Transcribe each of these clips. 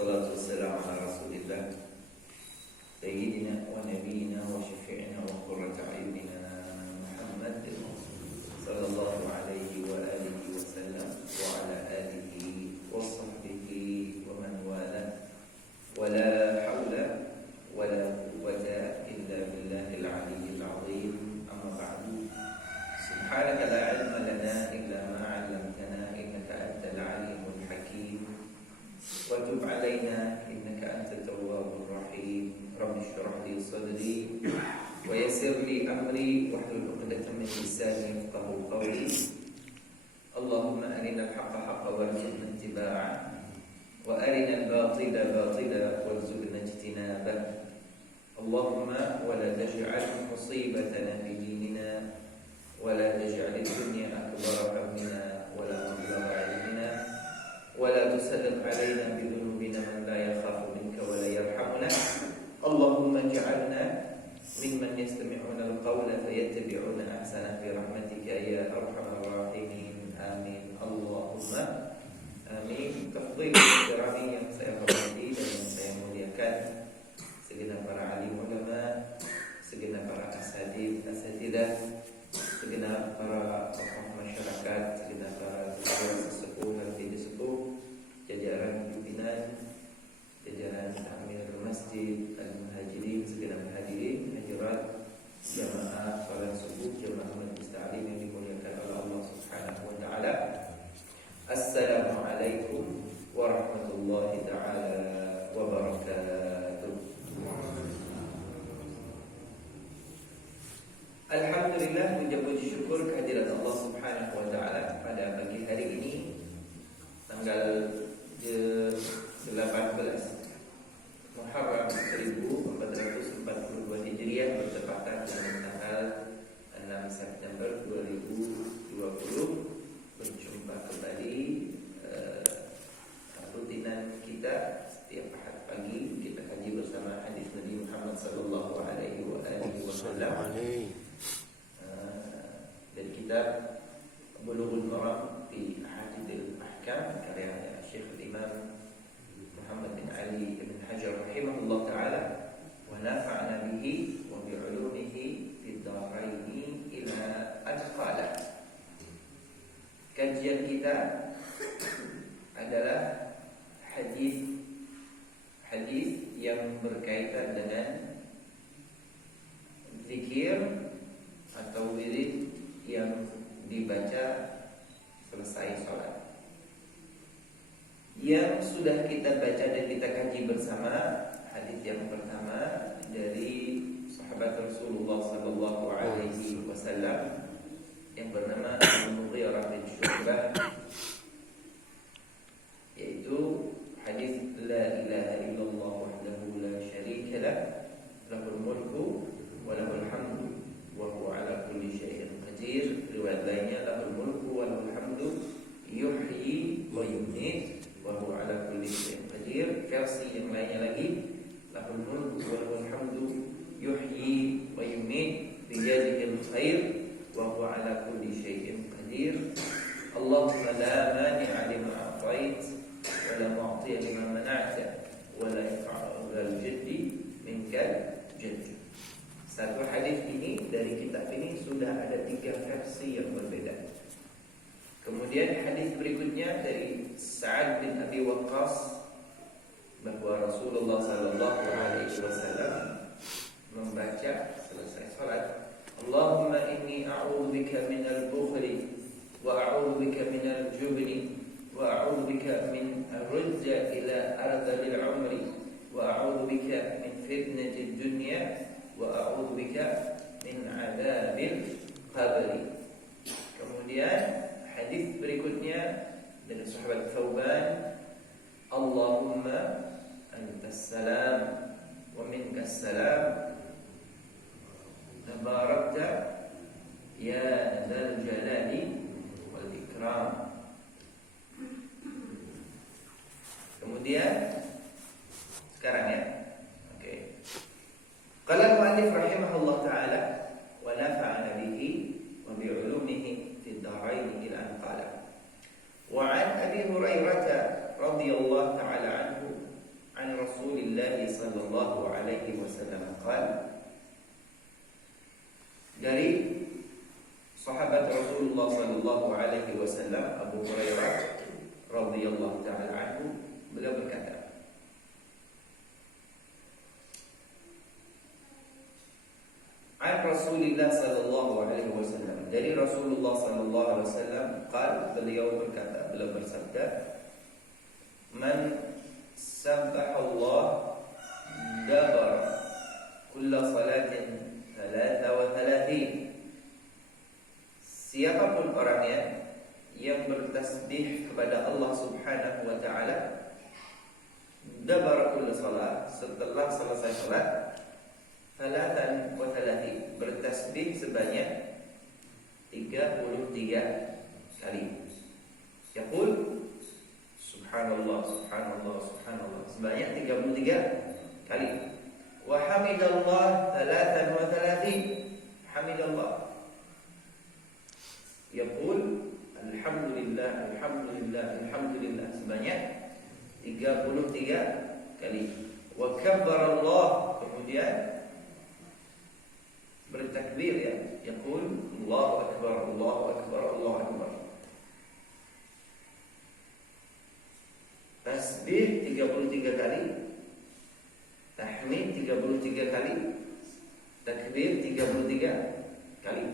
والصلاة والسلام على رسول الله سيدنا ونبينا وشفيعنا وقرة أعيننا محمد صلى الله عليه وآله وسلم وعلى آله وصحبه ومن والاه ولا حول ولا قوة إلا بالله العلي العظيم أما بعد سبحانك لا علم لنا إلا ما علمتنا إنك أنت العليم الحكيم وتب علينا إنك أنت التواب الرحيم رب اشرح لي صدري ويسر لي أمري واحلل عقدة من لساني يفقهوا قولي اللهم أرنا الحق حقا وارزقنا اتباعه وأرنا الباطل باطلا وارزقنا اجتنابه اللهم ولا تجعل مصيبتنا في ديننا ولا تجعل الدنيا أكبر همنا ولا مبلغ علمنا ولا تسلط علينا بذنوبنا من لا يخاف منك ولا يرحمنا اللهم اجعلنا ممن يستمعون القول فيتبعون أحسنه برحمتك يا أرحم الراحمين آمين اللهم آمين. Tafdhil Syarani yang saya hormati dan yang saya muliakan, segenap para alim ulama, segenap para asatidah, segenap para tokoh masyarakat, segenap para sesepuh dan tidak sepuh, jajaran pimpinan, jajaran takmir masjid, al-muhajirin, segenap hadirin, hadirat, jamaah salat subuh, jamaah majlis ta'lim yang dimuliakan oleh Allah Subhanahu wa taala. Assalamualaikum warahmatullahi taala wabarakatuh. Alhamdulillah, puji syukur kehadirat Allah Subhanahu wa taala pada pagi hari ini tanggal 18 Muharram 1442 Hijriah bertepatan dengan tanggal 6 September 2020. Berjumpa kembali rutinan kita setiap Ahad pagi kita kaji bersama hadis Nabi Muhammad sallallahu alaihi wasallam dan kitab Bulughul Maram fi Ahadits Ahkam karya Syekh Imam Muhammad bin Ali bin Hajar rahimahullah taala wa nafa'ana bihi wa bi 'ulumihi fid dharain ila adqala. Kajian kita adalah hadis yang berkaitan dengan zikir atau wirid yang dibaca selesai sholat. Yang sudah kita baca dan kita kaji bersama, hadis yang pertama dari sahabat Rasulullah sallallahu alaihi wasallam yang bernama Al-Mughirah bin Syu'bah, yaitu hadis la ilaha illallah wahdahu la syarika lah lahul mulku wa lahul hamdu wa huwa ala kulli syai'in qadir. Riwayat lainnya lahul mulku wa lahul hamdu yuhyi wa yumiit wa huwa ala kulli syai'in qadir. Versi yang lainnya lagi lahul mulku wa lahul hamdu yuhyi wa yumiit biyadihil khair wa huwa ala kulli syai'in qadir. Allahumma la mani'a lima a'tait wa la mu'tiya lima mana'ta wa la yanfa'u dzal jaddi minkal jadd. Satu hadis ini dari kitab ini sudah ada 3 versi yang berbeda. Kemudian hadis berikutnya dari Sa'ad bin Abi Waqqas bahwa Rasulullah sallallahu alaihi wasallam membaca selesai salat, Allahumma inni a'udzu bika minal bukhli wa a'udzu bika minal jubni wa a'udzu bika min ar-rujza ila ardhil umri wa a'udzu bika min fitnatid dunya wa a'udzu bika min 'adzabil qabri. Kemudian hadis berikutnya dari sahabat Thauban, Allahumma antas salam wa minkas salam tabarakta ya dzal jalali wal ikram. Kemudian sekarang ya. Oke. Qala al-mu'allif rahimahullah taala wa nafa'ana bihi wa bi 'ulumihi fid dharain ila an qala wa 'an Abi Hurairah radhiyallahu ta'ala anhu Rasulillah sallallahu alaihi wasallam qala, dari sahabat Rasulullah sallallahu alaihi wasallam Abu Hurairah radhiyallahu taala anhu, beliau berkata, an Rasulillah sallallahu alaihi wasallam, dari Rasulullah sallallahu alaihi wasallam qala, beliau berkata, beliau bersabda, man sabbahallah dabar kulla salatin 33, siapapun orangnya yang bertasbih kepada Allah Subhanahu wa taala dabar kulla salat, setelah selesai salat, 33, bertasbih sebanyak 33 kali. Yaqul subhanallah subhanallah subhanallah sebanyak 33 kali. Wa hamidallah 33, hamidallah. Yaqul alhamdulillah alhamdulillah alhamdulillah sebanyak 33 kali. Wa kabbarallah, kemudian bertakbir, ya, yaqul Allahu akbar Allahu akbar Allahu akbar. Tasbih 33 kali, tahmid 33 kali, takbir 33 kali.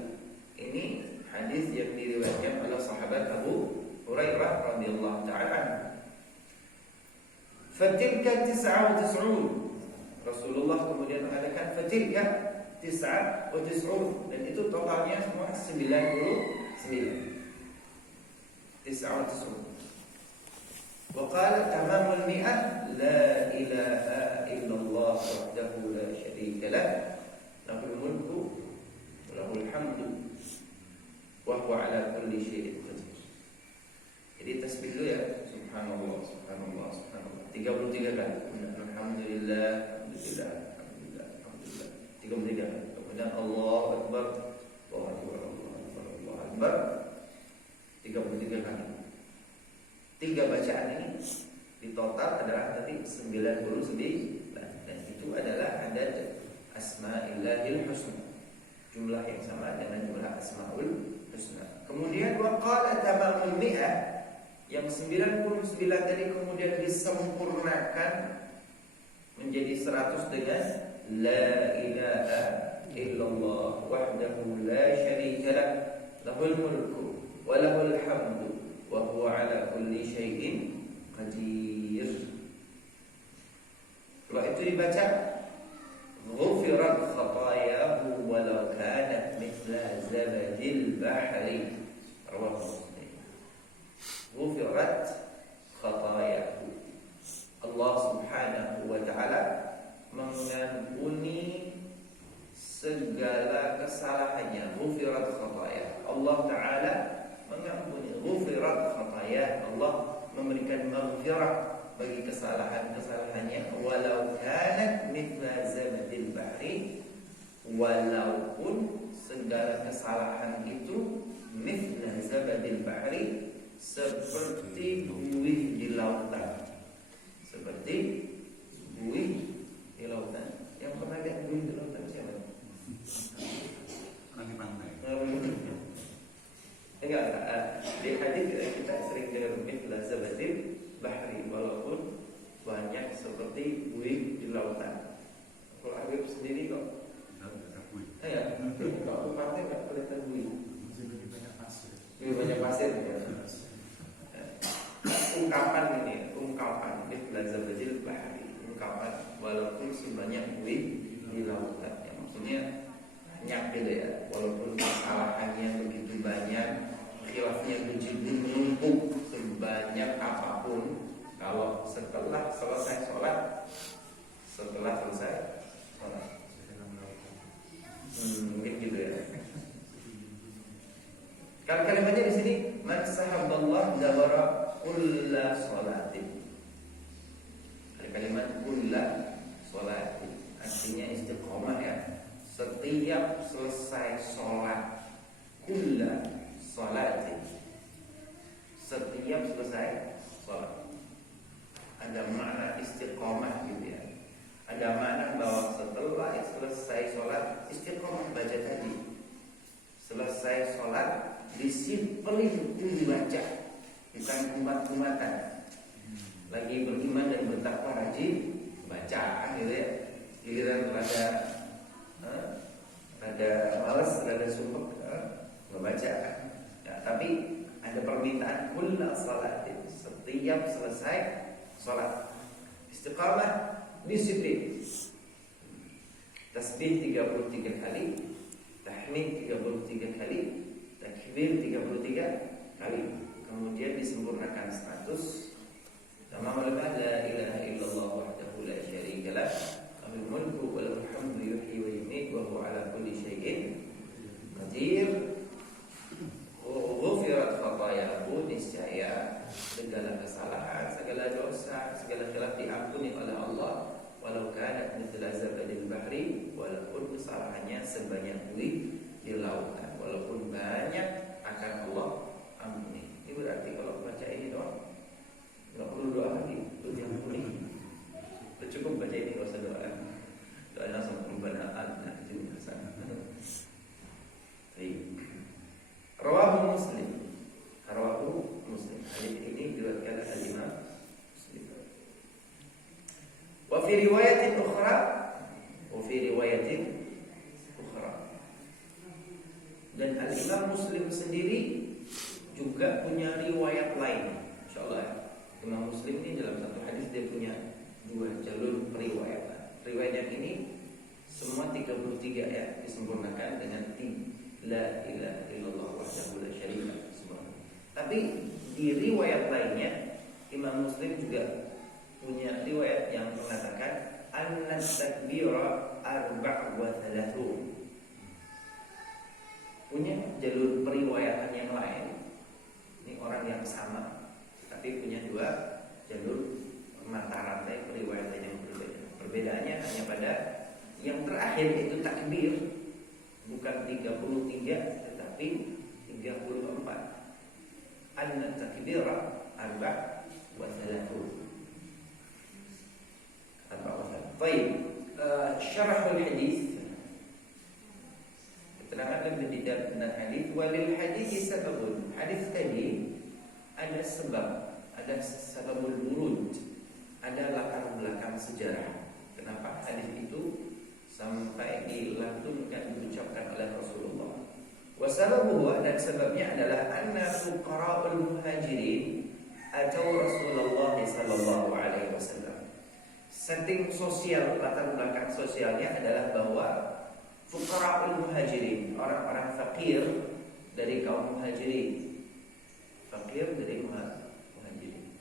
Ini hadis yang diriwayatkan oleh sahabat Abu Hurairah radhiyallahu ta'ala. Fatilka 99, Rasulullah kemudian mengatakan fatilka 99, dan itu totalnya semua 99. 99. Wa qala tamamul mi'ah la ilaha illallah wahdahu la syarika lah lahul mulku wa lahul hamdu wa huwa ala kulli syai'in qadir. Jadi tasbih dulu, ya, subhanallah subhanallah subhanallah 33 kali. Alhamdulillah alhamdulillah alhamdulillah alhamdulillah 33 kali. Kemudian Allahu akbar Allahu akbar Allahu akbar Allahu akbar 33 kali. 3 bacaan ini di total adalah nanti 99, dan itu adalah adad asma'illahil husna, jumlah yang sama dengan jumlah asmaul husna. Kemudian waqala tamamul mi'ah, yang 99 tadi kemudian disempurnakan menjadi 100 dengan la ilaha illallah wahdahu la syarika lah lahul mulku wa lahul hamdu wa huwa ala kulli syai'in qadir. Kalau itu dibaca, ghufirat khatayahu walau kanat mithla zabadil bahri, rawahu Muslim. Ghufirat khatayahu, Allah Subhanahu wa ta'ala mengampuni segala kesalahannya. Ghufirat khatayah, Allah ta'ala mengampuni. Ghufirat khatayah, Allah memberikan maghfirah bagi kesalahan-kesalahannya. Walau kanat mithla zabadil bahri, walaupun segala kesalahan itu mithla zabadil bahri, seperti buih di lautan. Seperti buih di lautan. Yang pernah lihat buih di lautan siapa? Lagi pantai. Enggak, di hadis kita sering dengar mithla zabadil bahri, walaupun banyak seperti buih di lautan. Kalau Habib sendiri kok ya, kalau ke pantai nggak kelihatan buih. Lebih banyak pasir. Lebih banyak pasir, ya. Ungkapan ini, ungkapan mithla zabadil bahri, ungkapan walaupun sebanyak buih di lautan, ya, maksudnya banyak gitu, ya. Walaupun kesalahannya begitu banyak, khilafnya begitu menumpuk sebanyak apapun, kalau setelah selesai sholat, mungkin gitu, ya. Kalau kalimatnya di sini, man sahaballah dabara kulla sholatin. Kalimat kulla sholatin artinya istiqomah, ya. Setiap selesai sholat, kulla sholatin, setiap selesai sholat. Ada dengan makna istiqomah gitu ya. Ada makna bahwa setelah selesai sholat istiqomah baca tadi. Selesai sholat disiplin itu dibaca, bukan umat-umatan. Lagi beriman dan bertakwa rajin baca gitu ya. Giliran rada malas, rada sumpek nggak baca kan. Ya, tapi ada permintaan kulla salatin, setiap selesai sholat istiqamah, disiplin. Tasbih 33 kali, tahmid 33 kali, takbir 33 kali. Kemudian disempurnakan 100. Tamamul la ilaha illallah wahdahu la syarika lah, lahul mulku wa lahul hamdu yuhyi wa yumiit wa huwa ala kulli syai'in qadir. Ghufirat khatayahu, niscaya segala kesalahan, segala dosa, segala khilaf diampuni oleh Allah. Walau kanat mithla zabadil bahri, walaupun kesalahannya sebanyak buih di lautan, walaupun banyak akan Allah ampuni. Ini berarti kalau baca ini doang nggak perlu doa lagi, itu diampuni. Cukup baca ini, nggak usah doa. Doa langsung Rabbana atina fid dunya hasanah. Rawahu Muslim. Rawahu Muslim. Hadis ini diriwayatkan oleh Imam Muslim. Wa fi riwayatin ukhra. Dan Al-Imam Muslim sendiri juga punya riwayat lain. Insyaallah Imam Muslim ini dalam satu hadis dia punya 2 jalur periwayatan. Riwayat yang ini semua 33 ya disempurnakan dengan la ilaha illallah wahdahu la syarika lah. Tapi di riwayat lainnya Imam Muslim juga punya riwayat yang mengatakan anna takbira arba' wa thalathun. Punya jalur periwayatan yang lain. Ini orang yang sama, tapi punya 2 jalur mata rantai periwayatan yang berbeda. Perbedaannya hanya pada yang terakhir itu takbir, bukan 33 tetapi 34. Anna takbira arba' wa thalathun. Baik, syarahul hadis. Keterangan lebih detail tentang hadis. Walil hadis sababun. Hadis tadi ada sebab, ada sababul wurud, ada latar belakang sejarah. Kenapa hadis itu sampai dilantunkan, diucapkan oleh Rasulullah. Wasababuhu, dan sebabnya adalah anna fuqara'ul muhajirin atau Rasulullah sallallahu alaihi wasallam. Setting sosial, latar belakang sosialnya adalah bahwa fuqara'ul muhajirin, orang-orang fakir dari kaum muhajirin. Fakir dari muhajirin.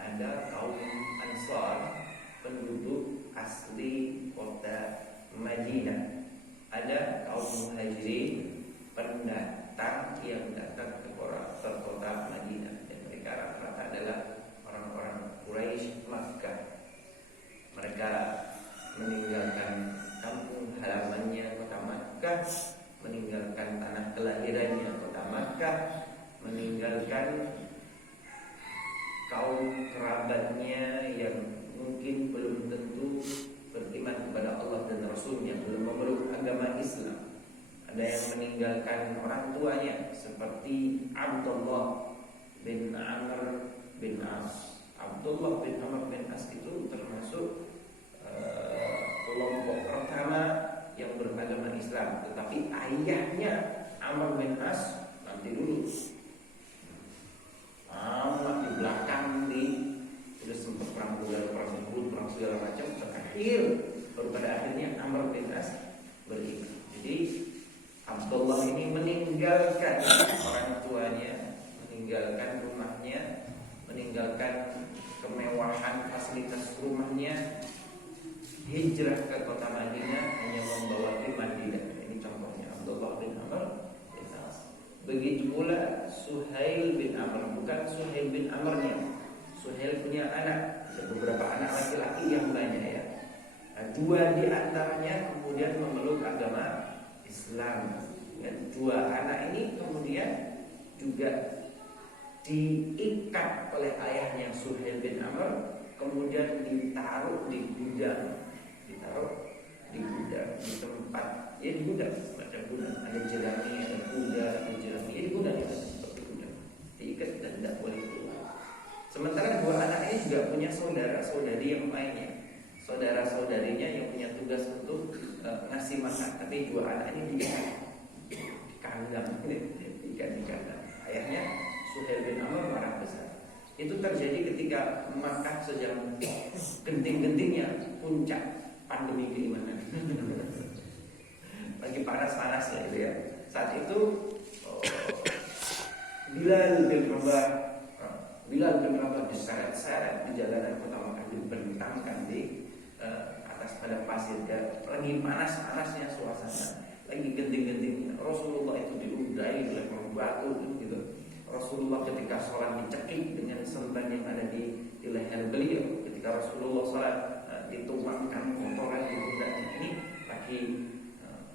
Ada kaum Ansar, penduduk asli kota Madinah. Ada kaum muhajirin, pendatang yang datang ke kota Madinah, dan mereka rata-rata adalah orang-orang Quraisy Makkah. Mereka meninggalkan kampung halamannya kota Makkah, meninggalkan tanah kelahirannya kota Makkah, meninggalkan kaum kerabatnya yang mungkin belum tentu beriman kepada Allah dan Rasulnya, belum memeluk agama Islam. Ada yang meninggalkan orang tuanya seperti Abdullah bin Amr bin As. Abdullah bin Amr bin As itu termasuk kelompok pertama yang beragama Islam, tetapi ayahnya Amr bin As nanti dulu lama di belakang sudah sempat perang Uhud, perang segala macam, terakhir baru pada akhirnya Amr bin As beriman. Jadi Abdullah ini meninggalkan orang tuanya, meninggalkan rumahnya, meninggalkan kemewahan fasilitas rumahnya, hijrah ke kota Madinah hanya membawa iman di dalam. Ini contohnya Abdullah bin Amr bin As. Begitu pula Suhail bin Amr, bukan Suhail bin Amrnya. Suhail punya anak, ada beberapa anak laki-laki yang banyak ya. Nah, 2 di antaranya kemudian memeluk agama Islam. Dan 2 anak ini kemudian juga diikat oleh ayahnya Suhail bin Amr kemudian ditaruh di gudang, di tempat, ya di gudang, ada jerami, ada kuda, ada jerami, ya di gudang ya, seperti gudang, diikat dan tidak boleh keluar. Sementara dua anak ini juga punya saudara-saudari yang lainnya, saudara-saudarinya yang punya tugas untuk ngasih makan, tapi dua anak ini di kandang. Ayahnya Suhail bin Amr marah besar. Itu terjadi ketika Makkah sedang genting-gentingnya puncak pandemi keimanan. Lagi panas-panas ya itu ya. Saat itu Bilal bin Rabah diseret-seret di jalanan kota Makkah, dibentangkan di atas padang pasir. Lagi panas-panasnya suasana, lagi genting-gentingnya. Rasulullah itu diudai oleh batu gitu. Rasulullah ketika sholat dicekik dengan sentan yang ada di leher beliau. Ketika Rasulullah sholat ditumpangkan kotoran di pundaknya. Ini lagi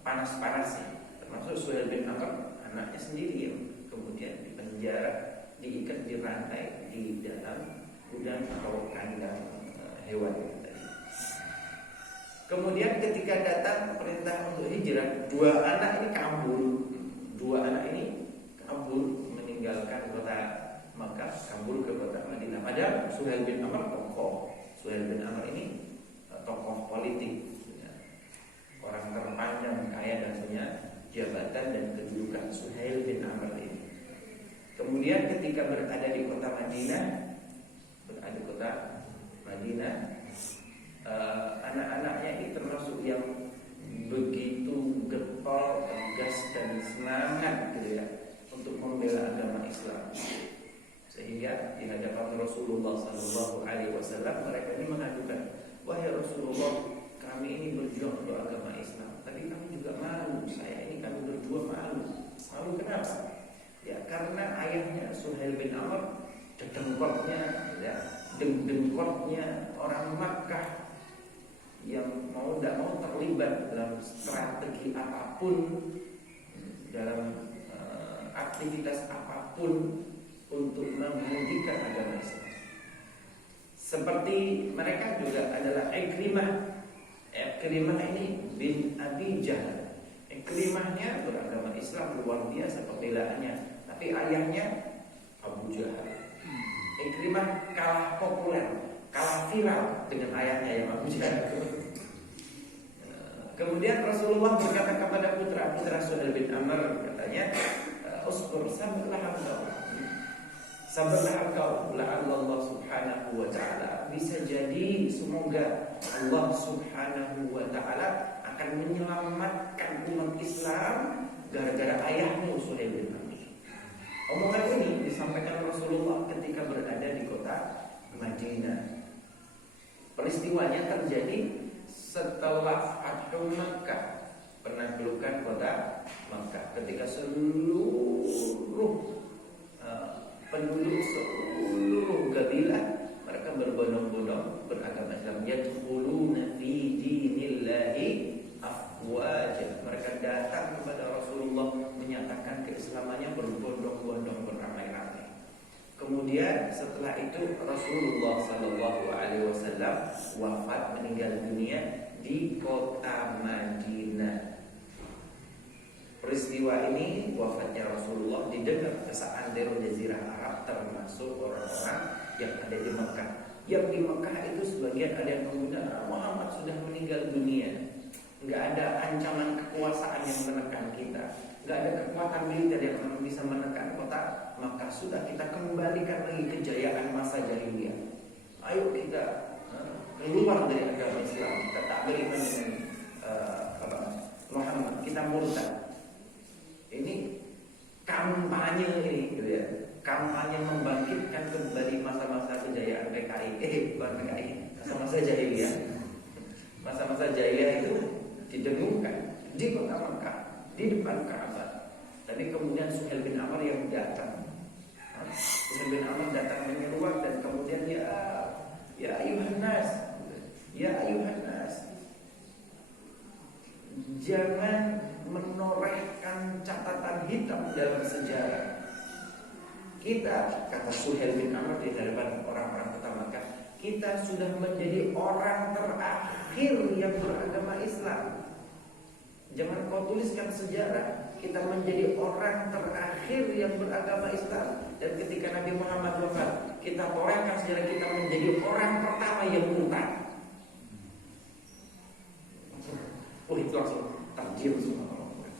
panas-panasnya. Termasuk Suhail bin Amr, anaknya sendiri yang kemudian dipenjara, diikat di rantai di dalam gudang atau kandang hewan tadi. Kemudian ketika datang perintah untuk hijrah, dua anak ini kabur meninggalkan kota Makkah, kabur ke kota Madinah. Padahal Suhail bin Amr tokoh. Suhail bin Amr ini tokoh politik, orang terpandang, kaya dan punya jabatan dan kedudukan. Suhail bin Amr ini. Kemudian ketika berada di kota Madinah, anak-anaknya ini termasuk yang begitu getol, tegas dan semangat gitu ya, untuk membela agama Islam. Sehingga di hadapan Rasulullah SAW mereka ini mengadukan, wahai Rasulullah, kami ini berjuang untuk agama Islam, tapi kami juga malu. Kami berdua malu. Malu kenapa? Ya karena ayahnya Suhail bin Amr dengkotnya orang Makkah yang mau tidak mau terlibat dalam strategi apapun, dalam aktivitas apapun untuk menghentikan agama Islam. Seperti mereka juga adalah Ikrimah ini bin Abi Jahal. Ikrimahnya beragama Islam luar biasa pembelaannya, tapi ayahnya Abu Jahal. Ikrimah kalah populer, kalah viral dengan ayahnya yang Abu Jahal. Kemudian Rasulullah berkata kepada putra Suhail bin Amr, katanya, uskur, sabarlah engkau, la'allallah subhanahu wa ta'ala, bisa jadi semoga Allah subhanahu wa ta'ala akan menyelamatkan umat Islam gara-gara ayahmu Suhail bin Amr. Omongan ini disampaikan Rasulullah ketika berada di kota Madinah. Peristiwanya terjadi setelah Fathu Makkah, penaklukan kota Makkah, ketika seluruh penduduk seluruh kabilah mereka berbondong-bondong beragama Islam, yadkhuluna fi dinillahi afwaja. Mereka datang kepada Rasulullah menyatakan keislamannya berbondong-bondong, beramai-ramai. Kemudian setelah itu Rasulullah SAW wafat, meninggal dunia di kota Madinah. Peristiwa ini, wafatnya Rasulullah, didengar seantero jazirah Arab, termasuk orang-orang yang ada di Mekah. Yang di Mekah itu sebagian ada yang menggunakan Muhammad sudah meninggal dunia, nggak ada ancaman kekuasaan yang menekan kita, nggak ada kekuatan militer yang bisa menekan kota Mekah. Sudah, kita kembalikan lagi kejayaan masa jahiliyah. Ayo kita keluar dari agama Islam, kita tak beriman dengan Muhammad, kita murtad. Ini kampanye ini, gitu ya. Kampanye membangkitkan kembali masa-masa kejayaan PKI, bukan PKI, masa-masa jahiliyah. Masa-masa jahiliyah itu didengungkan di kota Makkah, di depan Ka'bah. Tapi kemudian Suhail bin Amr yang datang. Suhail bin Amr datang menyeruak dan kemudian ya ayuhan nas, jangan menorehkan catatan hitam dalam sejarah. Kita, kata Suhail bin Amr di hadapan orang-orang kota Makkah, kita sudah menjadi orang terakhir yang beragama Islam. Jangan kau tuliskan sejarah, kita menjadi orang terakhir yang beragama Islam. Dan ketika Nabi Muhammad wafat, kita torehkan sejarah kita menjadi orang pertama yang murtad. Oh, itu langsung terdiam semua orang.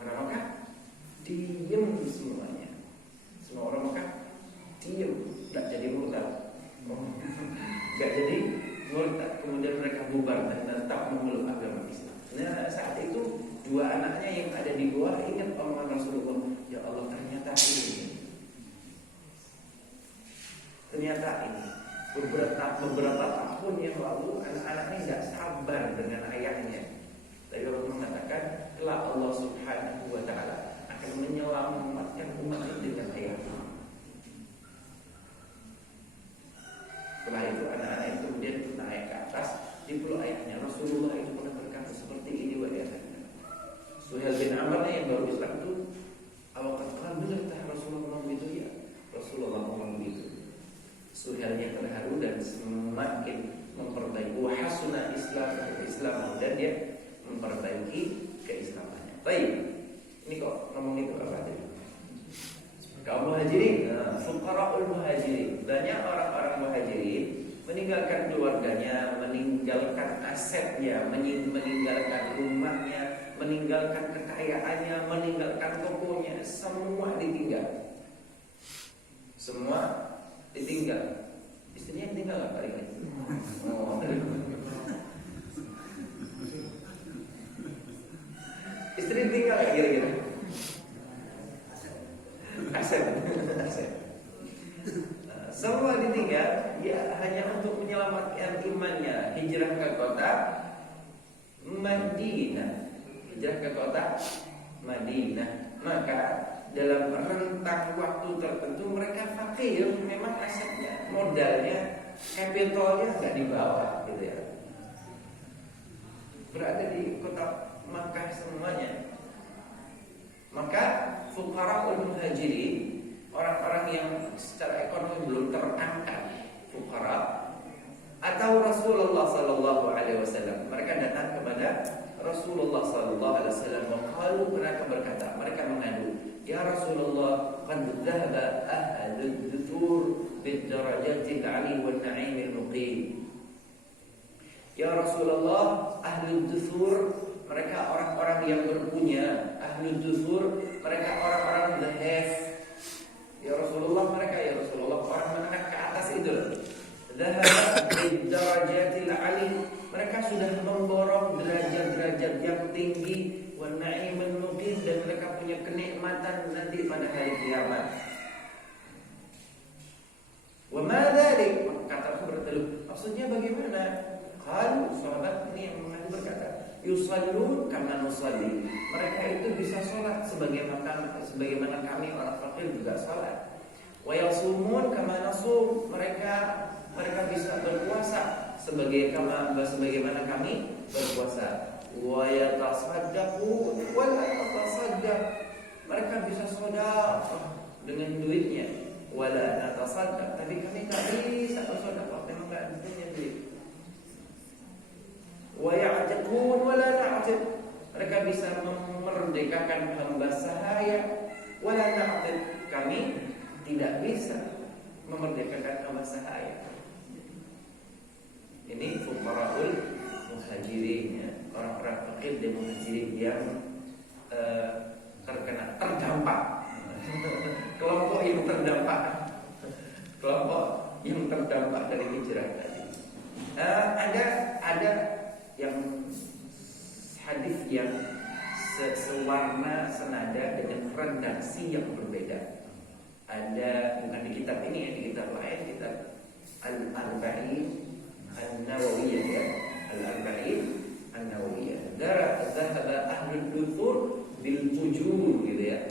Orang Mekah diam semuanya. Semua orang Mekah diam, tidak jadi murtad. Tidak jadi murtad. Kemudian mereka bubar dan tetap memeluk agama Islam. Nah, saat itu dua anaknya yang ada di gua ingat omongan Rasulullah, ya Allah, ternyata ini beberapa tahun yang lalu anak-anaknya tidak sabar dengan ayahnya. Tapi Allah mengatakan, kelak Allah Subhanahu wa Ta'ala akan menyelamatkan umat ini dengan ayahnya. Setelah itu anak-anak itu kemudian naik ke atas dipeluk ayahnya. Rasulullah itu pernah berkata seperti ini wahai ayahnya. Suhail bin Amr yang baru Islam itu, awal katakan benar Rasulullah ngomong begitu ya. Rasulullah ngomong begitu. Suhailnya terharu dan semakin memperbaiki wahasuna Islam dan dia memperbaiki keislamannya. Baik, ini kok ngomong itu apa tadi? Kaum muhajirin, fuqara'ul muhajirin. Banyak orang-orang muhajirin meninggalkan keluarganya, meninggalkan asetnya, meninggalkan rumahnya, meninggalkan kekayaannya, meninggalkan tokonya, semua ditinggal. Semua ditinggal. Istrinya ditinggal nggak kali ini? Oh. Istri ditinggal nggak kira-kira? Aset. Semua ditinggal, ya hanya untuk menyelamatkan imannya. Hijrah ke kota Madinah. Hijrah ke kota Madinah. Maka dalam rentang waktu tertentu mereka fakir, memang asetnya, modalnya, capitalnya nggak dibawa, gitu ya. Berada di kota Makkah semuanya. Maka fuqara'ul muhajirin, orang-orang yang secara ekonomi belum terangkat, fuqara, atau Rasulullah sallallahu alaihi wasallam, mereka datang kepada Rasulullah sallallahu alaihi wasallam. Qalu, mereka berkata, mereka mengadu, ya Rasulullah, qad dhahaba ahlud duthur bid darajatil 'ali wan na'imil muqim. Ya Rasulullah, ahlud duthur, mereka orang-orang yang berpunya, ahlud duthur, mereka orang-orang the have. Ya Rasulullah, mereka ya Rasulullah orang menengah ke atas itu. Dhahaba bid darajatil 'ali, mereka sudah memborong derajat-derajat yang tinggi, wan na'imul muqim, dan mereka punya kenikmatan nanti pada hari kiamat. Wa ma dzalik, kata berteluh, maksudnya bagaimana? Qalu, sahabat ini yang mengadu berkata, yusallun kama nusalli, mereka itu bisa sholat sebagaimana kami orang fakir juga sholat. Wa yasumun kama nasum, mereka bisa berpuasa sebagaimana kami berpuasa. Wa yatasaddaqu wa la natasaddaq, mereka bisa sedekah dengan duitnya. Wa la natasaddaq, tapi kami tak bisa bersedekah, memang enggak punya duit. Wa ya'tiqun wa la na'tiq, mereka bisa memerdekakan hamba sahaya. Wa la na'tiq, kami tidak bisa memerdekakan hamba sahaya. Ini fuqara'ul muhajirin, orang-orang fakir dan muhajirin yang terdampak. Kelompok yang terdampak dari hijrah tadi. Ada yang hadis yang sewarna senada dengan redaksi yang berbeda. Ada, bukan di kitab ini ya, di kitab lain, kitab Al-Arba'in An-Nawawiyah ya, Al-Arba'in An-Nawawiyah. Zahaba ahlul duthur bil fujur, gitu ya.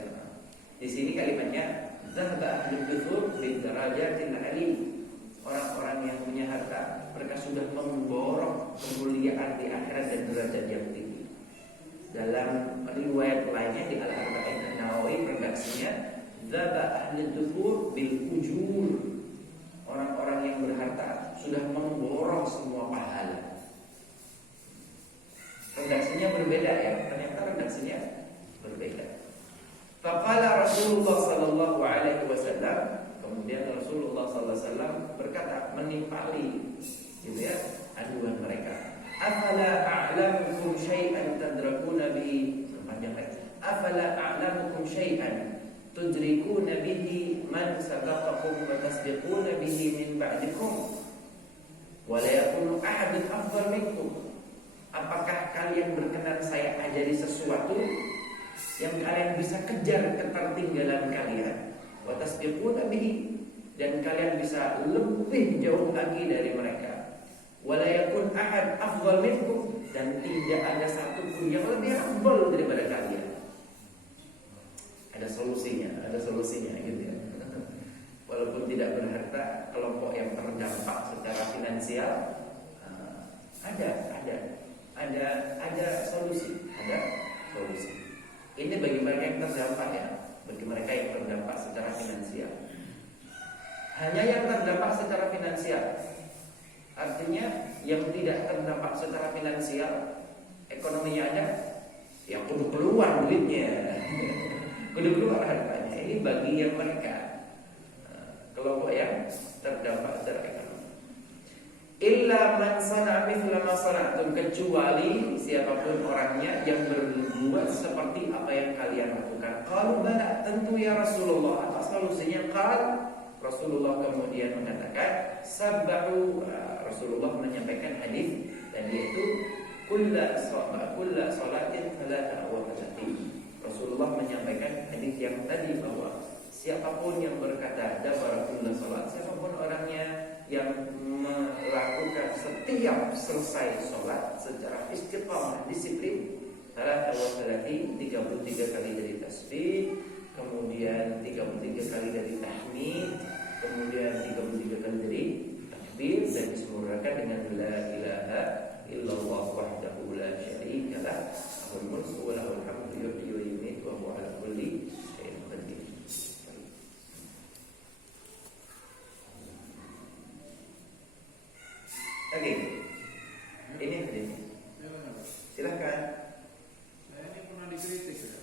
Di sini kalimatnya zahaba ahlul duthur bil darajatil 'ali, orang-orang yang punya harta, mereka sudah memborong kemuliaan di akhirat dan derajat yang tinggi. Dalam riwayat lainnya di Al-Arba'in An-Nawawi, redaksinya zaba ahlul duthur bil ujur, orang-orang yang yang berharta sudah memborong semua pahala. Redaksinya berbeda ya, ternyata redaksinya berbeda. Faqala Rasulullah sallallahu alaihi wasallam, kemudian Rasulullah sallallahu alaihi wasallam berkata, menimpali gitu ya aduan mereka. Afala a'lamukum syai'an tadrakuna bihi, panjang lagi. Afala a'lamukum syai'an tudrikuna bihi man sabaqakum wa tasbiquna bihi min ba'dikum wa la yakunu ahadun afdal minkum. Apakah kalian berkenan saya ajari sesuatu yang kalian bisa kejar ketertinggalan kalian, wa tasbiquna bihi, dan kalian bisa lebih jauh lagi dari mereka, wa la yakun ahad afdal minkum, dan tidak ada satupun yang lebih afdal daripada kalian. Ada solusinya gitu ya. Walaupun tidak berharta, kelompok yang terdampak secara finansial ada solusi. Ini bagi mereka yang terdampak ya, bagi mereka yang terdampak secara finansial. Hanya yang terdampak secara finansial. Artinya yang tidak terdampak secara finansial, ekonominya ada, ya kudu keluar duitnya. Kudu keluar hartanya. Ini bagi yang mereka kelompok yang terdampak secara ekonomi. Illa man sana'a mithla ma sana'tum, kecuali siapapun orangnya yang berbuat seperti apa yang kalian lakukan. Qalu bala, tentu ya Rasulullah. Apa solusinya? Rasulullah kemudian mengatakan sabbahu. Rasulullah menyampaikan hadis dan yaitu kulla salatin thalatha wa thalathin. Rasulullah menyampaikan hadis yang tadi bahwa siapapun yang berkata dabarakullah salat, siapapun orangnya yang melakukan setiap selesai sholat secara istiqamah, disiplin, salat awal salati 33 kali dari tasbih, kemudian 33 kali dari tahmid, kemudian 33 kali dari takbir, dan disempurnakan dengan la ilaha illallah wahdahu la syarika lah, lahul mulku wa lahul hamdu yuhyi wa yumiitu wa huwa ala kulli syai'in qadir. Oke, ini hadisnya. Silakan. Saya ini pernah dikritik ya.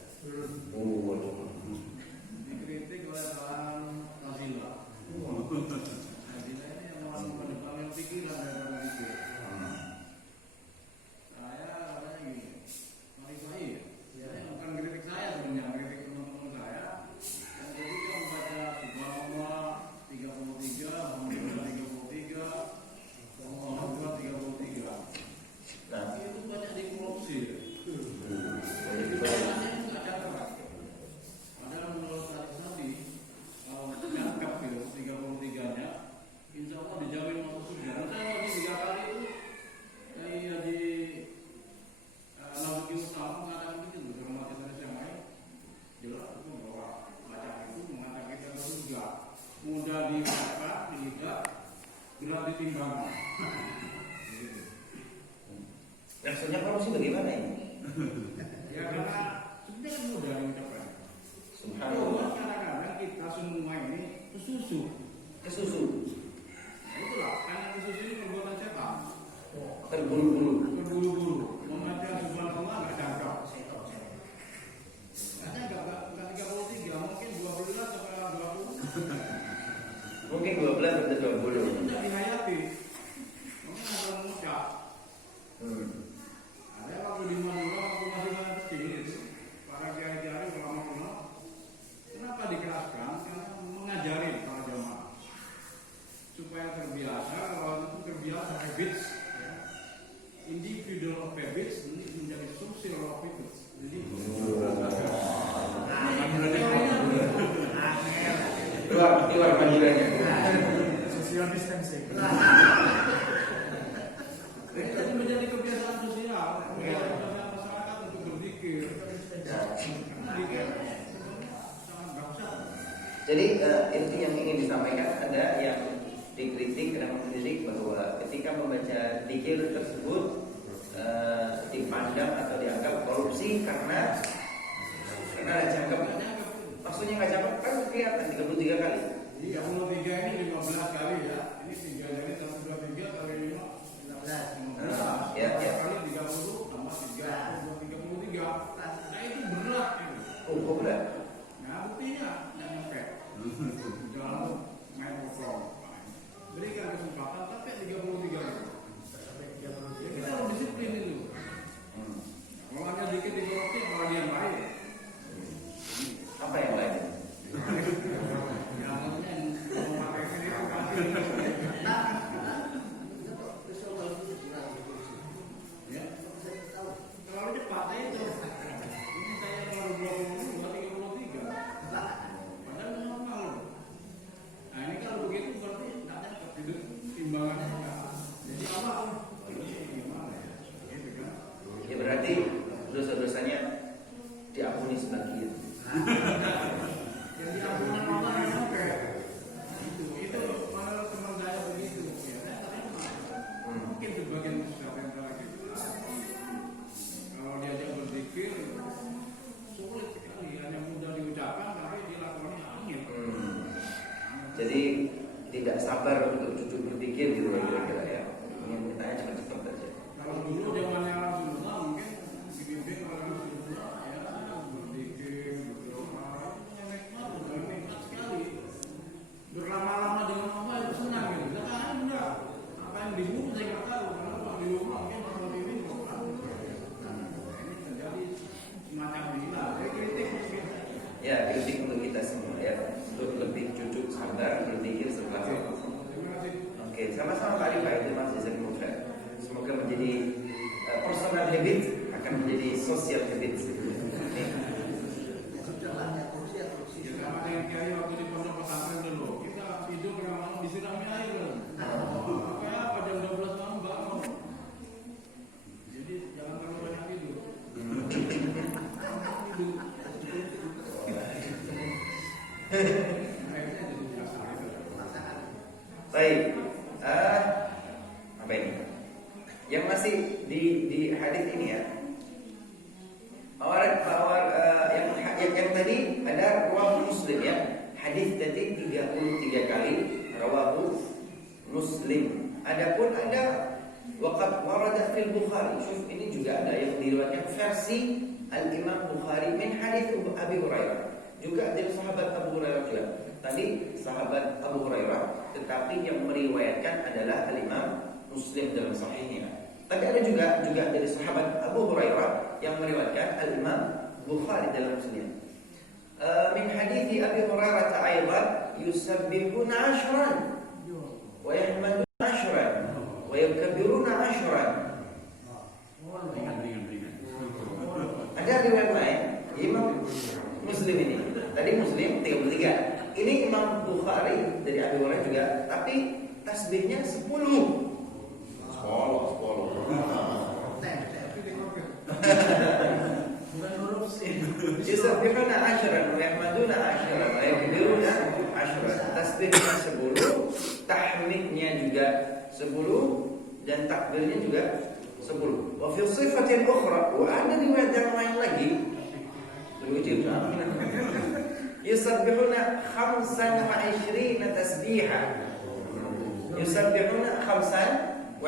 Dikritik oleh orang Razila. Razila ini yang mengedepankan pikiran daripada pikir. Saya katanya gini, mari baik. Saya bukan kritik saya sebenarnya, kritik teman-teman saya. Yang ketika membaca Subhanallah 33, Alhamdulillah 33. Nah, itu banyak dikorupsi. Padahal menurut tadi kalau dianggap gitu 33-nya, insya Allah dijamin masuk surga. Nanti lagi 3 kali itu di Nabi Muhammad mengatakan begitu dalam hadis yang lain, jelas itu bahwa bacaan itu mengatakan kita ke surga, mudah dibaca, dilihat, berat ditimbang. maksudnya korupsi bagaimana ini? Ya karena sudah mudah diucapkan. Subhanallah. Kadang-kadang kita semua ini kesusu. Nah, itulah karena kesusu ini perbuatan setan. Terburu-buru. Membaca Subhanallah nggak jangkau. Katanya nggak 33, mungkin 12 sampai 20. Mungkin 12 atau 20. Itu tidak dihayati. Mungkin ada mengucap. Ada waktu di Madura, waktu masih sangat kecil itu, para kiai-kiai ulama kuno, kenapa dikeraskan? Karena mengajari para jamaah supaya terbiasa, kalau itu terbiasa habits, ya. Individual of habits ini menjadi social of habits. Jadi keluar panjurannya. social distancing. Jadi menjadi kebiasaan sosial, kebiasaan masyarakat untuk berpikir. Jadi itu yang ingin disampaikan, ada yang dikritik dan mengkritik bahwa ketika membaca zikir tersebut dipandang atau dianggap korupsi karena nggak cakep. Maksudnya nggak cakep kan kelihatan 33 kali. 33 ini 15 kali ya. ini 3 jadi 123 kali 5 15 Ya, ya. kali 30 tambah 3 33. Nah itu berat itu. Oh, berat. Nah buktinya nggak nyampe dalam main overall. Berikan kesempatan tapi 33 ya, kita harus disiplin itu. Kalau hanya dikit digoroknya apalagi yang lain. Apa yang lain? Ya maksudnya mau pakai ini kasih. Ya, terlalu cepat itu. Ini saya baru 22, 33. Padahal normal. Nah ini kalau begitu berarti tidak dapat hidup timbangannya enggak. Jadi apa? Ini gimana ya? Gitu kan? Ya berarti dosa-dosanya diampuni sebagian. Yang diampunan Allah yang sampai. Itu menurut teman saya begitu. Ya saya terima. Mungkin sebagian besar yang kita. Kalau diajak berzikir sulit sekali. Hanya mudah diucapkan tapi dilakukannya angin. Jadi tidak sabar untuk duduk berpikir gitu ya kira-kira ya. Ingin bertanya cepat-cepat aja. Kalau dulu zamannya Rasulullah mungkin dipimpin oleh Rasulullah ya berzikir, berdoa, nikmat sekali. Berlama-lama dengan Allah itu senang gitu. Sekarang enggak. Apa yang disuruh saya nggak tahu. Karena kalau di rumah mungkin kalau ini ini terjadi semacam inilah. Saya kritik mungkin. Ya, kritik untuk kita semua ya. Untuk lebih jujur, sabar, berpikir setelah waktu. Terima kasih. Oke, sama-sama Pak Arifah, terima kasih. Semoga menjadi personal habit akan menjadi social habit. Ya sama dengan kiai waktu di pondok pesantren dulu. Kita tidur tengah malam disirami air. Kayak apa jam 12 malam bangun. Jadi jangan terlalu banyak tidur. Baik, apa ini? Yang masih di hadis ini ya. Yang tadi ada rawahu Muslim ya. Hadis tadi 33 kali rawahu Muslim. Adapun ada waqad warada fil Bukhari. Syuf, ini juga ada yang diriwayatkan versi Al-Imam Bukhari min hadis Abi Hurairah. Juga dari sahabat Abu Hurairah juga. Tadi sahabat Abu Hurairah, tetapi yang meriwayatkan adalah Al-Imam Muslim dalam sahihnya. Tapi ada juga dari sahabat Abu Hurairah yang meriwayatkan Al-Imam Bukhari dalam Muslim. Min hadithi Abi Hurairah aidan yusabbihuna 'ashran wa yahmaduna 'ashran wa yukabbiruna 'ashran. Ada riwayat lain Imam Muslim ini. Tadi Muslim 33. Ini Imam Bukhari dari Abi Hurairah juga, tapi tasbihnya 10. Yusabbihuna 'ashran wa yahmaduna 'ashran wa yukbiruna 'ashran. Tasbihnya 10, tahmidnya juga 10 dan takbirnya juga 10. Wa fi sifatin ukhra, wa ada riwayat yang lain lagi. Lucu banget. Yusabbihuna 25 tasbiha. Yusabbihuna 25.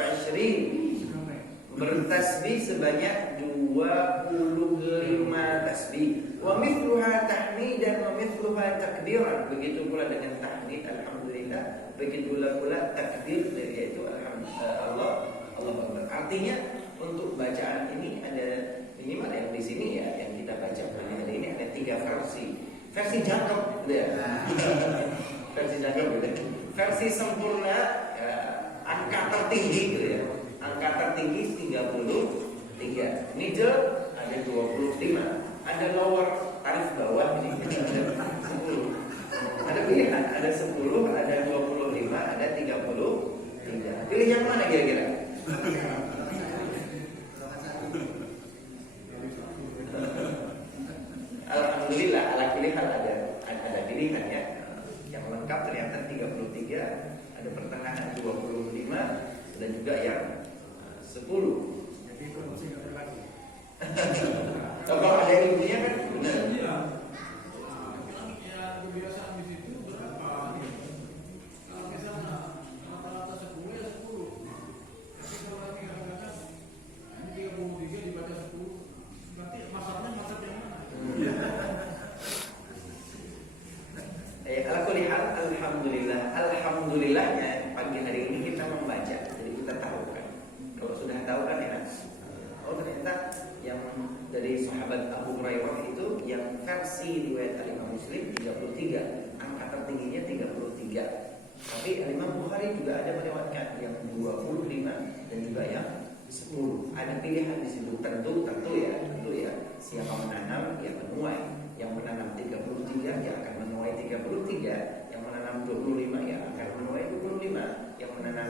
Bertasbih sebanyak 25 tasbih. Wa mithluha tahmidan wa mithluha takbiran. Begitu pula dengan tahmid alhamdulillah, begitu pula takbir yaitu alhamdulillah, Allahu Akbar. Artinya untuk bacaan ini ada minimal yang di sini ya yang kita baca hari ini ada 3 versi. Versi jangkep ya. Versi jangkep gitu. Versi sempurna ya, angka tertinggi gitu ya. Angka tertinggi 33. Middle ada 25. Ada lower tarif bawah ini ada 10. Ada pilihan, ada 10, ada 25, ada 33. Pilih yang mana kira-kira? Alhamdulillah ala kulli hal ada pilihan ya. Yang lengkap ternyata 33, ada pertengahan 25 dan juga yang 10. Jadi itu mesti nggak lagi. Kalau ada ilmunya kan benar. Iya. Ya kebiasaan di situ berapa? Kalau misalnya Muslim 33, angka tertingginya 33. Tapi Imam Bukhari juga ada melewatkan yang 25 dan juga yang 10. Ada pilihan di situ, tentu ya. Siapa menanam ya menuai. Yang menanam 33 ya akan menuai 33. Yang menanam 25 ya akan menuai 25. Yang menanam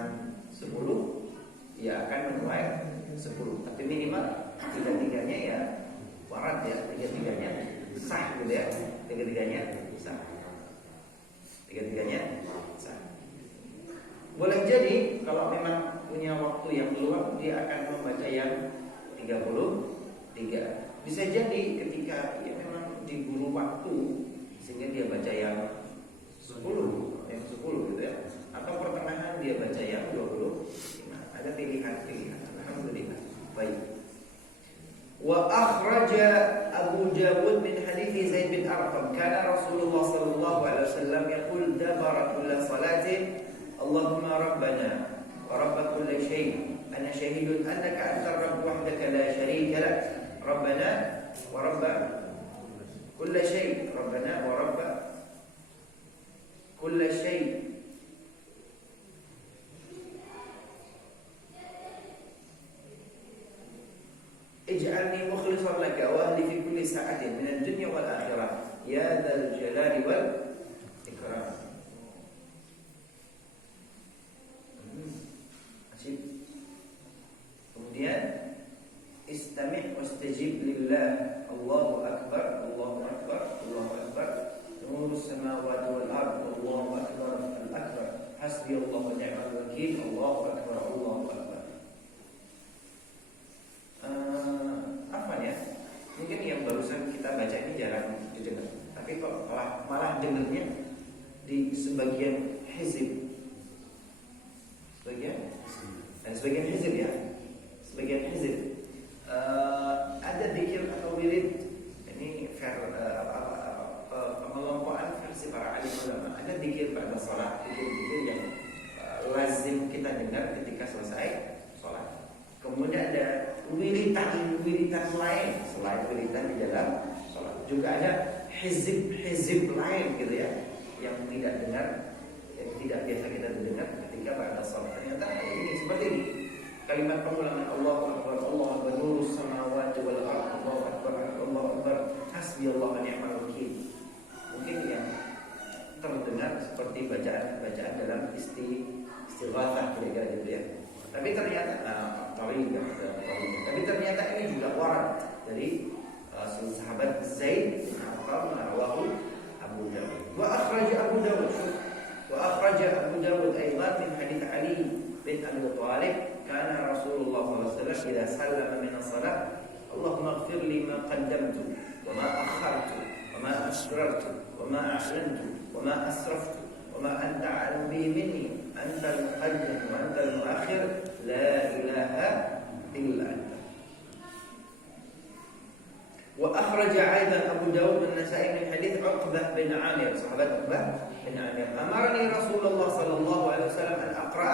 10 ya akan menuai 10. Tapi minimal 3-3-nya ya warat ya, 3-3-nya sah gitu ya. 3-3-nya sah. 3-3-nya sah. Boleh jadi kalau memang punya waktu yang luang dia akan membaca yang 33. Bisa jadi ketika ya memang diburu waktu sehingga dia baca yang 10 gitu ya. Atau pertengahan dia baca yang 25. Ada pilihan-pilihan. Alhamdulillah. Baik. Wa akhraja Abu Dawud min hadits Zaid bin Arqam kana Rasulullah sallallahu alaihi wasallam yaqul dabara kull salatin Allahumma rabbana wa rabb kulli shay ana shahidun annaka antar rabb wahdaka la sharika lak rabbana wa rabb kulli shay rabbana wa rabb kulli shay اجعلني مخلصا لك واهلي في كل ساعة من الدنيا والآخرة يا ذا الجلال والإكرام. Kemudian istami' wastajib lillah Allahu akbar Allahu akbar Allahu akbar nurus samawati wal ard Allahu akbar al-akbar hasbi Allah wa ni'mal wakeel Allahu akbar Allahu akbar. Apa ya? Mungkin yang barusan kita baca ini jarang didengar. Tapi kok malah dengarnya di sebagian hizib. Sebagian hizib ya. Sebagian hizib. Ada dzikir atau wirid ini pengelompokan versi para alim ulama. Ada dzikir pada salat, dzikir yang lazim kita dengar ketika selesai salat. Kemudian ada wiritan lain selain wiritan di dalam sholat. Juga ada hizib lain gitu ya, yang tidak dengar, yang tidak biasa kita dengar ketika pada sholat. Ternyata ini seperti ini. Kalimat pengulangan Allahu akbar Allahu akbar nurus samawati wal ardh Allahu akbar Allahu akbar hasbi Allah wa ni'mal wakeel. Mungkin yang terdengar seperti bacaan dalam istighatsah kira-kira gitu ya. Tapi ternyata tapi ternyata ini juga warat dari sahabat Zaid bin Arqam rawahu Abu Dawud. Wa akhraja Abu Dawud aidan min hadits Ali bin Abi Thalib kana Rasulullah sallallahu alaihi wasallam idza sallama min as-salat Allahumma ighfir li ma qaddamtu wa ma akhartu wa ma asrartu wa ma a'lantu wa ma asraftu wa ma anta a'lamu bihi minni anta al-muqaddim wa anta al-mu'akhir la ilaha illa anta. Wa akhraja aidan Abu Dawud dan Nasa'i min hadits Uqbah bin Amir, sahabat Uqbah bin Amir. Amarni Rasulullah sallallahu alaihi wasallam an aqra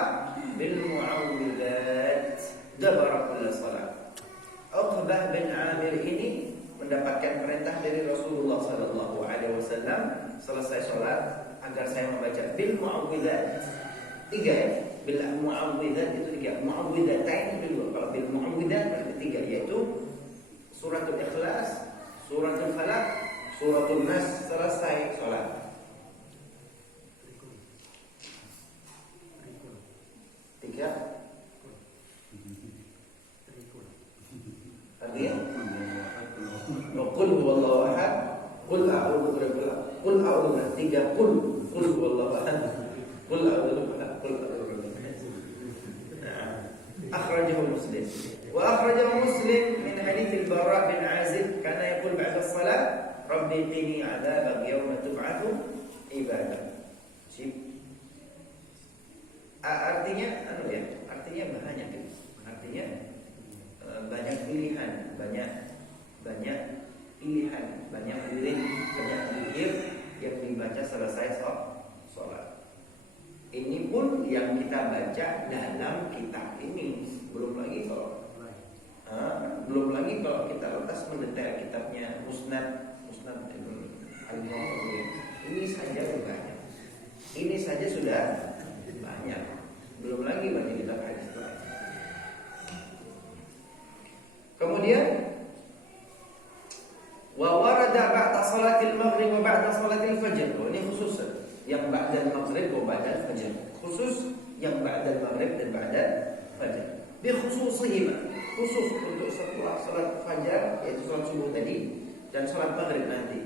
bil mu'awwidzat dabara kull salat. Uqbah bin Amir ini mendapatkan perintah dari Rasulullah sallallahu alaihi wasallam selesai salat agar saya membaca bil mu'awwidzat. 3 ya. Bil mu'awwidzat itu 3. Mu'awwidzatain itu 2. Kalau bil mu'awwidzat berarti 3, yaitu suratul Ikhlas, suratul Falaq, suratul Nas selesai salat. Tiga. Artinya qul huwallahu ahad, qul a'udzu birabbil falaq, qul a'udzu 3 qul huwallahu ahad, qul a'udzu birabbil falaq, qul a'udzu birabbil nas. Akhrajahu Muslim. Wa akhrajahu Muslim min hadits al-Bara' bin Azib kana yaqul ba'da as-salat rabbi qini 'adzabak yawma tub'atsu ibadah. Artinya artinya banyak gitu. Artinya banyak pilihan, banyak pilihan, banyak wirid, banyak zikir yang dibaca selesai sholat. Ini pun yang kita baca dalam kitab ini. Belum lagi kalau kita lantas mendetail kitabnya Musnad Ini saja banyak. Ini saja sudah banyak. Belum lagi banyak kitab hadis lain. Kemudian wa warada ba'da salatil maghrib wa ba'da salatil fajr. Ini khusus yang ba'da maghrib wa ba'da fajr. Khusus yang ba'da maghrib dan ba'da fajr. Bi khususihima, khusus untuk setelah salat fajar yaitu salat subuh tadi dan salat maghrib nanti.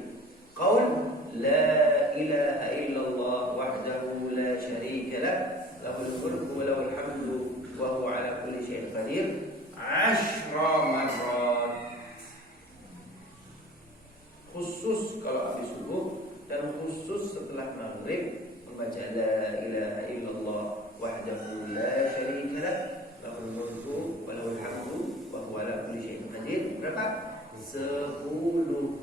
Qaul la ilaha illallah wahdahu la syarika lah, lahul mulku wa lahul hamdu wa huwa ala kulli syai'in qadir 10 marrat. Khusus kalau habis subuh dan khusus setelah maghrib membaca la ilaha illallah wahdahu la syarika lah, lahul mulku wa lahul hamdu wa huwa ala kulli syai'in qadir. Berapa? 10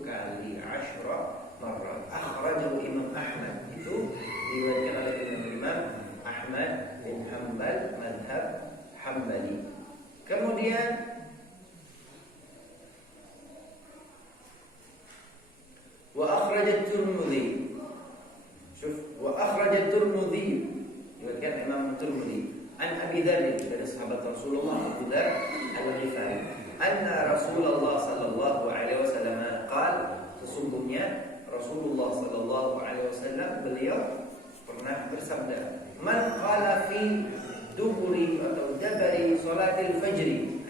kali 10 marrat. Akhrajahu Imam Ahmad, itu diriwayatkan oleh Imam Ahmad bin Hanbal mazhab Hambali. Kemudian wa akhrajat Tirmidzi. Wa akhrajat Tirmidzi, diriwayatkan Imam Tirmidzi an Abi Dzar, dari sahabat Rasulullah Abu Dzar Al-Ghifari, anna Rasulullah sallallahu alaihi wasallam qala, sesungguhnya Rasulullah sallallahu alaihi wasallam beliau pernah bersabda, man qala fi duburi atau dabari salatil fajri,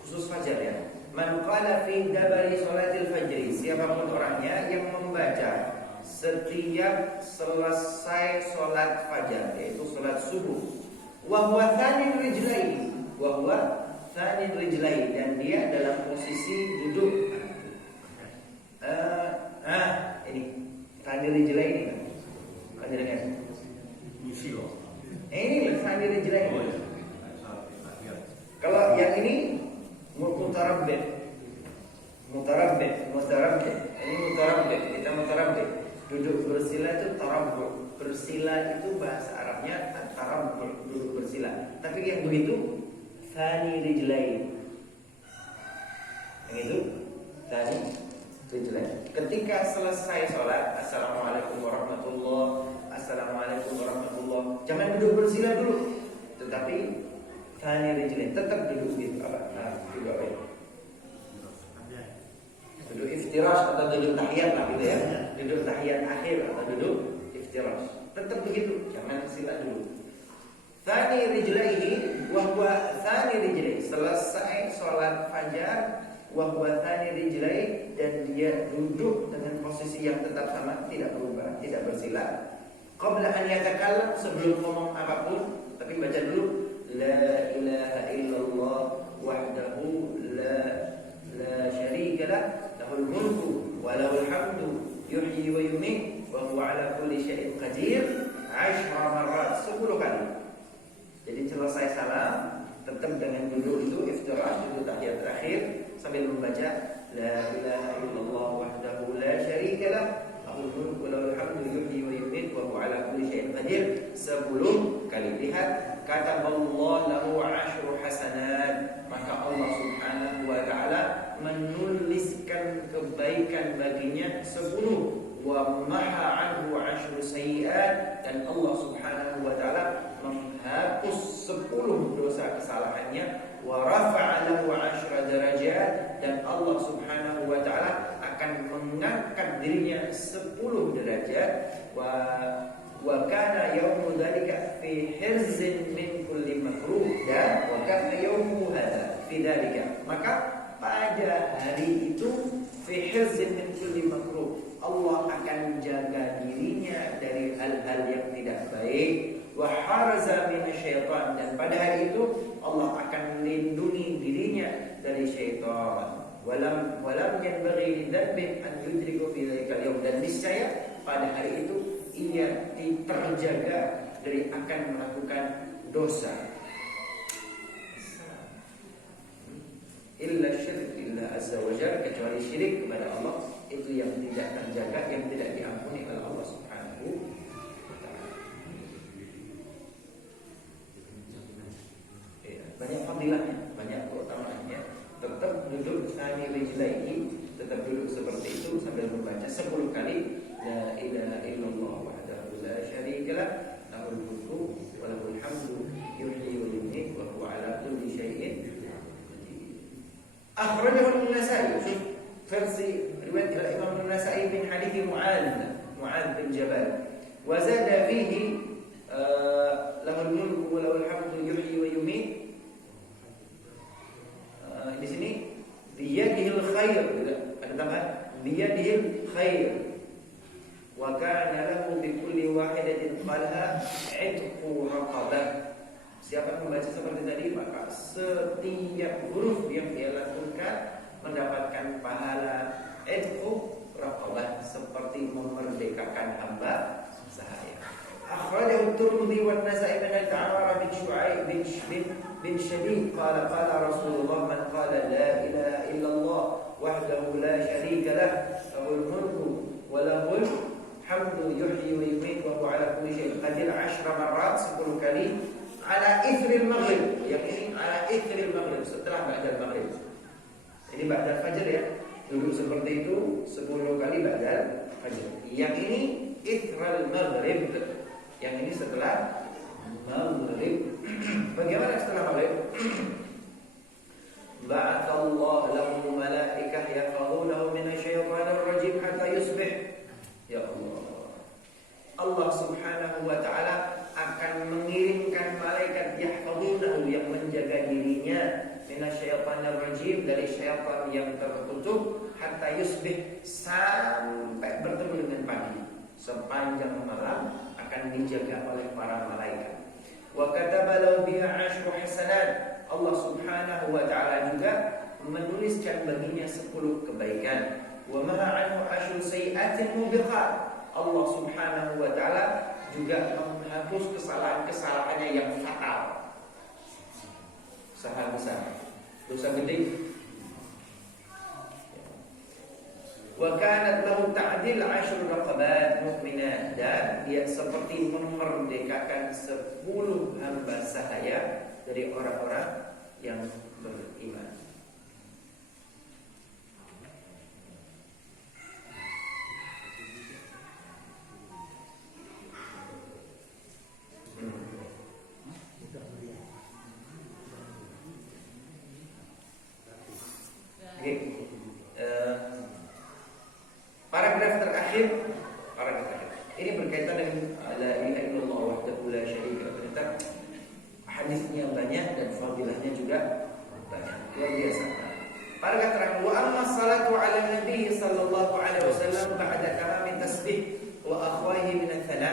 khusus fajar ya. Man qala fi dabari salatil fajri, siapapun orangnya yang membaca setiap selesai salat fajar, yaitu salat subuh, wa huwa thanil rijlain, wa huwa thanil rijlain, dan dia dalam posisi duduk. Ini thanil rijlain ini kan? Kan dengar? Ini thanil rijlain. Kalau yang ini mutarabbih. Ini mutarabbih. Kita mutarabbih. Duduk bersila itu tarabbu. Bersila itu bahasa Arabnya tarabbu, duduk bersila. Tapi yang begitu thani rijlain. Yang itu thani rijlain. Ketika selesai sholat, assalamualaikum warahmatullah, assalamualaikum warahmatullah, jangan duduk bersila dulu, tetapi thani rijlain, tetap duduk gitu. Duduk apa ya? Duduk iftirash atau duduk tahiyat lah gitu ya. Duduk tahiyat akhir atau duduk iftirash, tetap begitu, jangan sila dulu. Thani rijlaihi wa huwa thani rijlaihi, selesai sholat fajar, wa huwa thani rijlaihi, dan dia duduk dengan posisi yang tetap sama, tidak berubah, tidak bersila. Qabla an yatakallam, sebelum ngomong apapun, tapi baca dulu la ilaha illallah wahdahu la syarika lah, lahul mulku wa lahul hamdu yuhyi wa yumiit wa huwa ala kulli syai'in qadir 10 marrat, 10 kali. Jadi selesai salam tetap dengan duduk itu iftirash, duduk tahiyat terakhir sambil membaca la ilaha illallah wahdahu la syarika lah, lahul mulku wa lahul hamdu yuhyi wa yumiit wa huwa ala kulli syai'in qadir 10 kali. Lihat, kataballahu lahu 10 hasanat, maka Allah Subhanahu wa taala menuliskan kebaikan baginya 10, wa maha anhu 10 sayyi'at, dan Allah Subhanahu wa taala menghapus 10 dosa kesalahannya, wa rafa'a lahu 10 darajat, dan Allah Subhanahu wa taala akan mengangkat dirinya 10 derajat, wa kana yaumu dzalika fi hirzin min kulli makruh, dan wa kana yaumu hadza fi dzalika, maka pada hari itu fi hirzin min kulli makruh, Allah akan jaga dirinya dari hal-hal yang tidak baik, wa harza minasyaitan, dan pada hari itu Allah akan melindungi dirinya dari syaitan. Walam yanbaghi lidzambin an yudriku fi dzalikal yaum, dan niscaya pada hari itu ia terjaga dari akan melakukan dosa. Illa syirik billah azza wa jalla, kecuali syirik kepada Allah, itu yang tidak terjaga, yang tidak diampuni oleh Allah Subhanahu wa taala. Banyak fadilahnya, banyak keutamaannya. Tetap duduk tsani rijlaihi, tetap duduk seperti itu sambil membaca 10 kali la ilaha illallah wahdahu la syarikalah lahul mulku wa lahul hamdu yuhyi wa yumiit wa huwa ala kulli syai'in qadir. Akhrajahu an-Nasa'i, versi riwayat Imam an-Nasa'i bin hadits Mu'adz bin Jabal. Wa zada fihi lahul mulku wa lahul hamdu yuhyi wa yumiit. Di sini biyadihil khair, ada tambahan biyadihil khair wa kana lahu bi kulli wahidatin qalha 'itqu raqabah. Siapa membaca seperti tadi, maka setiap huruf yang dia lakukan mendapatkan pahala 'itqu raqabah, seperti memerdekakan hamba sahaya. Akhrajahu Tirmidzi wa Nasa'i bin Al-Ta'awara bin Syu'aib bin Syadid qala Rasulullah man qala la ilaha illallah wahdahu la syarika lah lahul mulku wa lahul hamdu yuhyi wa yumiit wa huwa ala kulli syai'in qadir 10 marrat, 10 kali ala ithril maghrib. Yang ini ala ithril maghrib, setelah ba'dal maghrib. Ini ba'dal fajr ya. Duduk seperti itu 10 kali ba'dal fajr. Yang ini ithral maghrib. Yang ini setelah maghrib. Bagaimana setelah maghrib? Ba'athallahu lahu malaikah yahfazunahu minasyaitonir rajim hatta yusbih. Ya Allah. Allah Subhanahu wa taala akan mengirimkan malaikat yahfazunahu yang menjaga dirinya minasyaitonir rajim, dari syaitan yang terkutuk, hatta yusbih, sampai bertemu dengan pagi. Sepanjang malam akan dijaga oleh para malaikat. Wa kataba lahu biha 'ashru hasanat. Allah Subhanahu wa taala juga menuliskan baginya 10 kebaikan. Wa maha 'anhu 'ashru sayyi'atin mubiqat. Allah Subhanahu wa taala juga menghapus kesalahan-kesalahannya yang fatal. Salah besar, dosa gede. Wa kanat lahu ta'dil 'ashru raqabat mu'minat, dan dia seperti memerdekakan 10 hamba sahaya dari orang-orang yang beriman. Paragraf terakhir. Ini berkaitan dengan la ilaha illallah wahdahu la syarika lah. Ternyata hadisnya banyak dan fadilahnya juga banyak. Luar biasa. Paragraf terakhir. Wa amma salatu ala nabi sallallahu alaihi wasallam ba'da tamam tasbih wa akhwahi min ats-tsana.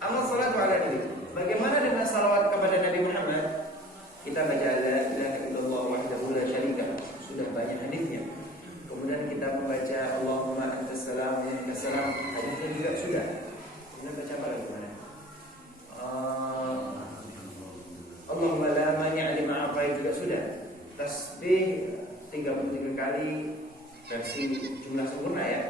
Amma salatu ala nabi. Bagaimana dengan salawat kepada Nabi Muhammad? Kita baca la ilaha illallah wahdahu la syarika lah. Sudah banyak hadisnya. Kemudian kita membaca Allahumma antas salam wa minkas salam, hadisnya juga sudah. Kemudian baca apa lagi mana? Allahumma la mani' lima a'tai juga sudah. Tasbih 33 kali versi jumlah sempurna ya.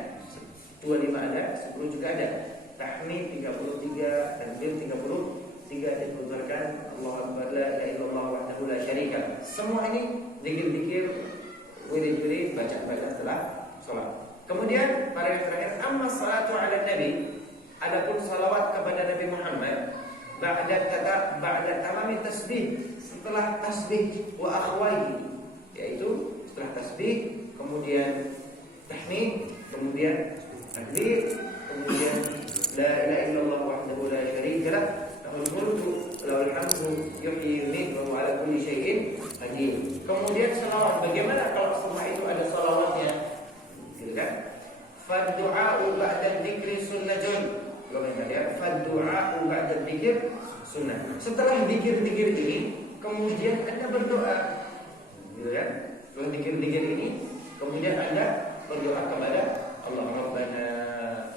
25 ada, 10 juga ada. Tahmid 33, takbir 33 dikutarkan Allahu akbar la ilaha illallah wahdahu la syarika. Semua ini zikir-zikir, wirid-wirid, baca-baca setelah salat. Kemudian paragraf terakhir, amma salatu ala nabi, adapun salawat kepada Nabi Muhammad ba'da tamami tasbih, setelah tasbih wa akhwaihi, yaitu setelah tasbih kemudian tahmid, kemudian takbir, kemudian la ilaha illallah wahdahu la syarika lah lahul mulku wa lahul hamdu yuhyi wa yumiit wa huwa ala kulli syai'in qadir. Kemudian salawat, bagaimana kalau semua itu ada salawatnya? Gitu kan? Fad-du'a'u ba'da dzikri sunnatun. Fad-du'a'u ba'da dzikr sunnah. Setelah zikir-zikir ini, kemudian Anda berdoa. Gitu kan? Setelah zikir-zikir ini, kemudian Anda berdoa kepada Allah, Rabbana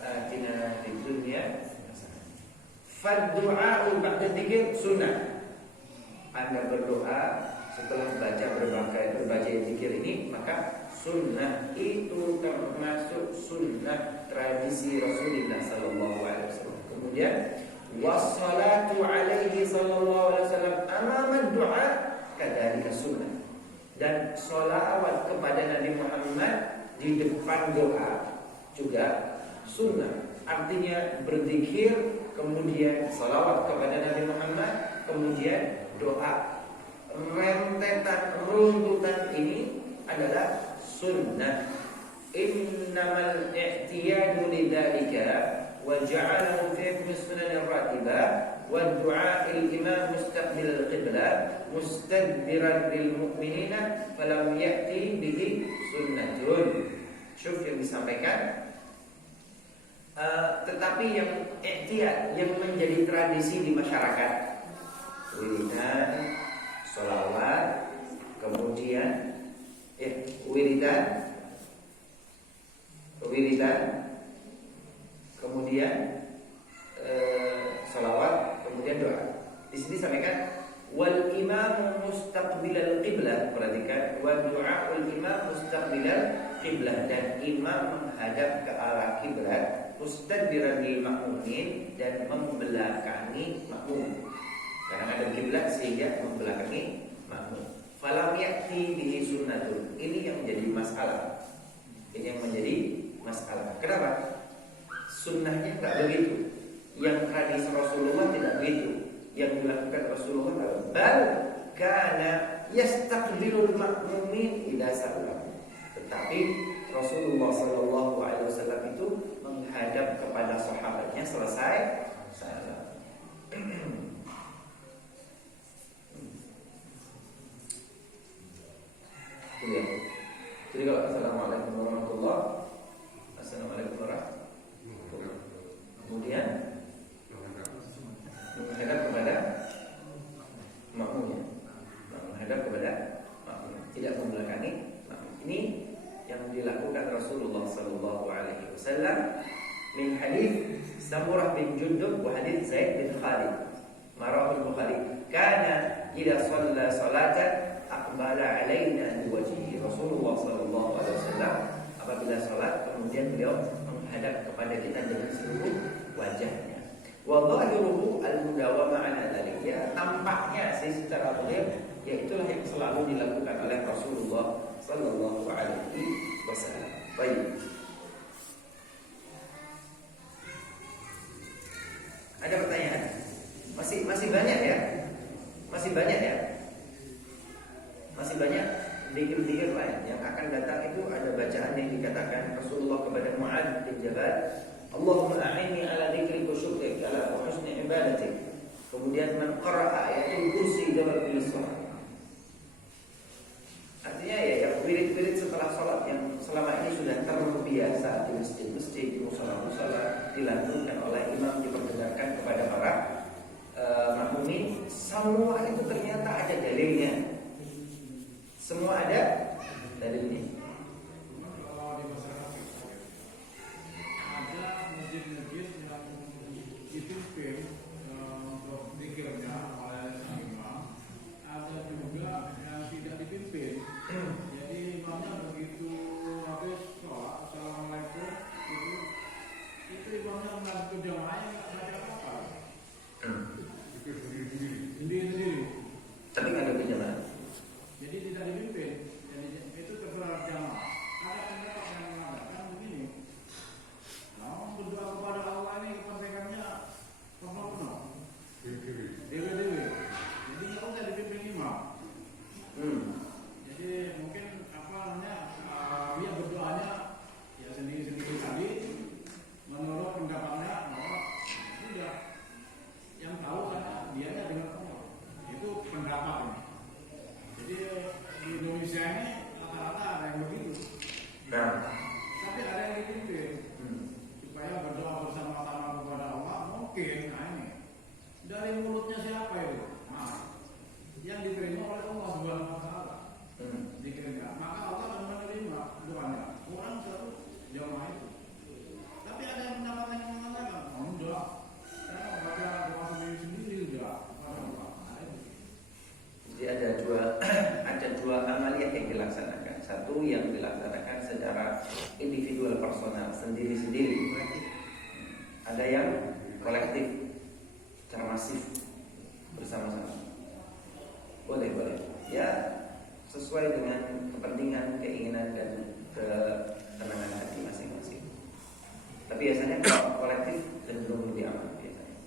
atina fid dunya hasanah. Fad-du'a'u ba'da dzikr sunnah. Anda berdoa setelah berbaca zikir ini, maka sunnah itu termasuk sunnah tradisi Rasulullah sallallahu alaihi wasallam. Kemudian wassalatu alaihi sallallahu alaihi wasallam amama du'a kadzalika sunnah. Dan sholawat kepada Nabi Muhammad di depan doa juga sunnah. Artinya berzikir, kemudian sholawat kepada Nabi Muhammad, kemudian doa. Rentetan runtutan ini adalah sunnah. Innamal i'tiyadu lidzalika wa ja'alahu fi sunan ar-ratibah wa du'a al-imam mustaqbil al-qiblah mustadbiran lil mu'minina falam ya'ti bihi sunnatun. Syuf yang disampaikan. Tetapi yang i'tiyad, yang menjadi tradisi di masyarakat, wiridan, sholawat, kemudian wiridan, kemudian sholawat, kemudian doa. Di sini sampaikan wal imam mustaqbilal qiblah, perhatikan, wa du'aul imam mustaqbilal qiblah, dan imam menghadap ke arah kiblat, mustadbiran lil makmumin, dan membelakangi makmum. Karena ada kiblat sehingga membelakangi makmum. Falam ya'ti bihi sunnatun. Ini yang menjadi masalah. Ini yang menjadi masalah. Kenapa? Sunnahnya tak begitu. Yang hadis Rasulullah tidak begitu. Yang dilakukan Rasulullah adalah bal kana yastaqbilul makmumin idza sallam. Tetapi Rasulullah sallallahu alaihi wasallam itu menghadap kepada sahabatnya selesai salam. Ya. Jadi kalau assalamualaikum warahmatullahi, assalamualaikum warahmatullahi, kemudian menghadap kepada makmumnya, menghadap kepada makmum, tidak membelakangi makmum. Ini yang dilakukan Rasulullah sallallahu alaihi wasallam min hadis Samurah bin Jundub wa hadis Zaid bin Khalid. Marahul Bukhari, kana idza shalla salatan aqbala alaina biwajhihi. Rasulullah sallallahu alaihi wasallam apabila salat kemudian beliau menghadap kepada kita dengan seluruh wajahnya. Wa dhahiruhu al-mudawamah ala dzalik. Ya, tampaknya secara zahir ya itulah yang selalu dilakukan oleh Rasulullah sallallahu alaihi wasallam. Baik. Ada pertanyaan? Masih banyak ya? Masih banyak ya? Masih banyak zikir-zikir lain yang akan datang. Itu ada bacaan yang dikatakan Rasulullah kepada Mu'adz bin Jabal, Allahumma a'inni ala dzikrika wa syukrika ala husni ibadatik. Kemudian man qara'a ayatul kursi dalam lisan. Artinya ya wirid-wirid setelah sholat yang selama ini sudah terbiasa di masjid-masjid, di musala-musala, dilakukan oleh imam, diperdengarkan kepada para makmumin. Semua itu ternyata ada dalilnya. Semua ada dalilnya. Kalau di masyarakat ada masjid-masjid yang dipimpin untuk zikirnya oleh sang imam, ada juga yang tidak dipimpin. Jadi imamnya begitu habis sholat, assalamualaikum, itu imamnya menghadap jamaah yang nggak baca apa-apa. Sendiri-sendiri. Tapi nggak ada berjamaah. Jadi tidak dipimpin. Jadi itu terserah jamaah. Ada pendapat yang mengatakan begini. Nah, berdoa kepada Allah ini kepentingannya penuh-penuh. Dewi-dewi. Jadi nggak usah dipimpin imam. Jadi mungkin dia berdoanya ya sendiri-sendiri tadi menurut pendapatnya bahwa sudah yang tahu karena dia dengan Allah. Itu pendapatnya. Jadi di Indonesia ini rata-rata ada yang begitu. Tapi ada yang dipimpin supaya berdoa bersama-sama kepada Allah. Mungkin ini dari mulutnya siapa itu? Yang diterima oleh Allah Subhanahu wa taala. Dikiranya, maka Allah akan menerima doanya. Orang selalu jamaah itu. Tapi ada yang pendapat yang mengatakan, enggak, saya baca doa sendiri-sendiri juga. Jadi ada dua amaliyah yang dilaksanakan. Satu yang dilaksanakan secara individual personal, sendiri-sendiri. Ada yang kolektif, secara masif, bersama-sama. Boleh. Ya, sesuai dengan kepentingan, keinginan dan ketenangan hati masing-masing. Tapi biasanya kalau kolektif cenderung lebih aman biasanya.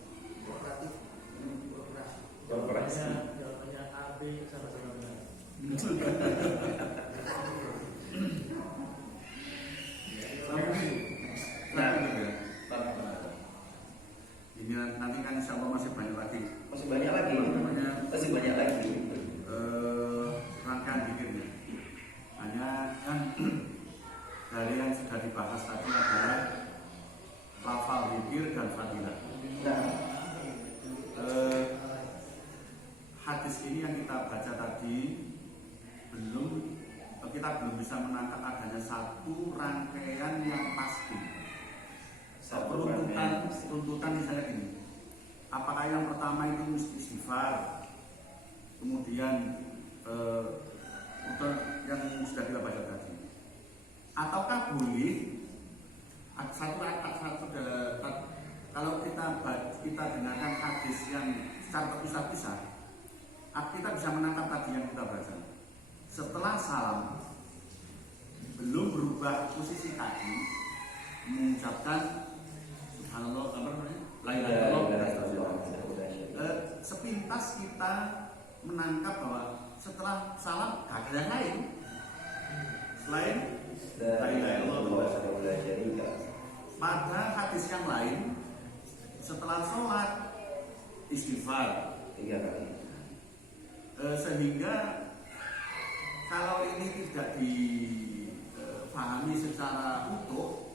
Korporasi. Jawabannya A, B, sama-sama benar. Ini nanti kan insya Allah masih banyak lagi. Masih banyak lagi. Rangkaian dikit ya. Hanya kan dari yang sudah dibahas tadi adalah lafal zikir dan fadilah. Nah, hadis ini yang kita baca tadi kita belum bisa menangkap adanya satu rangkaian yang pasti. Runtutan misalnya gini. Apakah yang pertama itu mesti istighfar, kemudian yang sudah kita baca tadi, ataukah boleh kalau kita dengarkan hadis yang secara terpisah-pisah, kita bisa menangkap tadi yang kita baca. Setelah salam, belum berubah posisi kaki, mengucapkan subhanallah, la ilaha illallah. Sepintas kita menangkap bahwa setelah salam gak ada yang lain selain la ilaha illallah. Pada hadis yang lain, setelah sholat istighfar 3 kali. Sehingga kalau ini tidak dipahami secara utuh,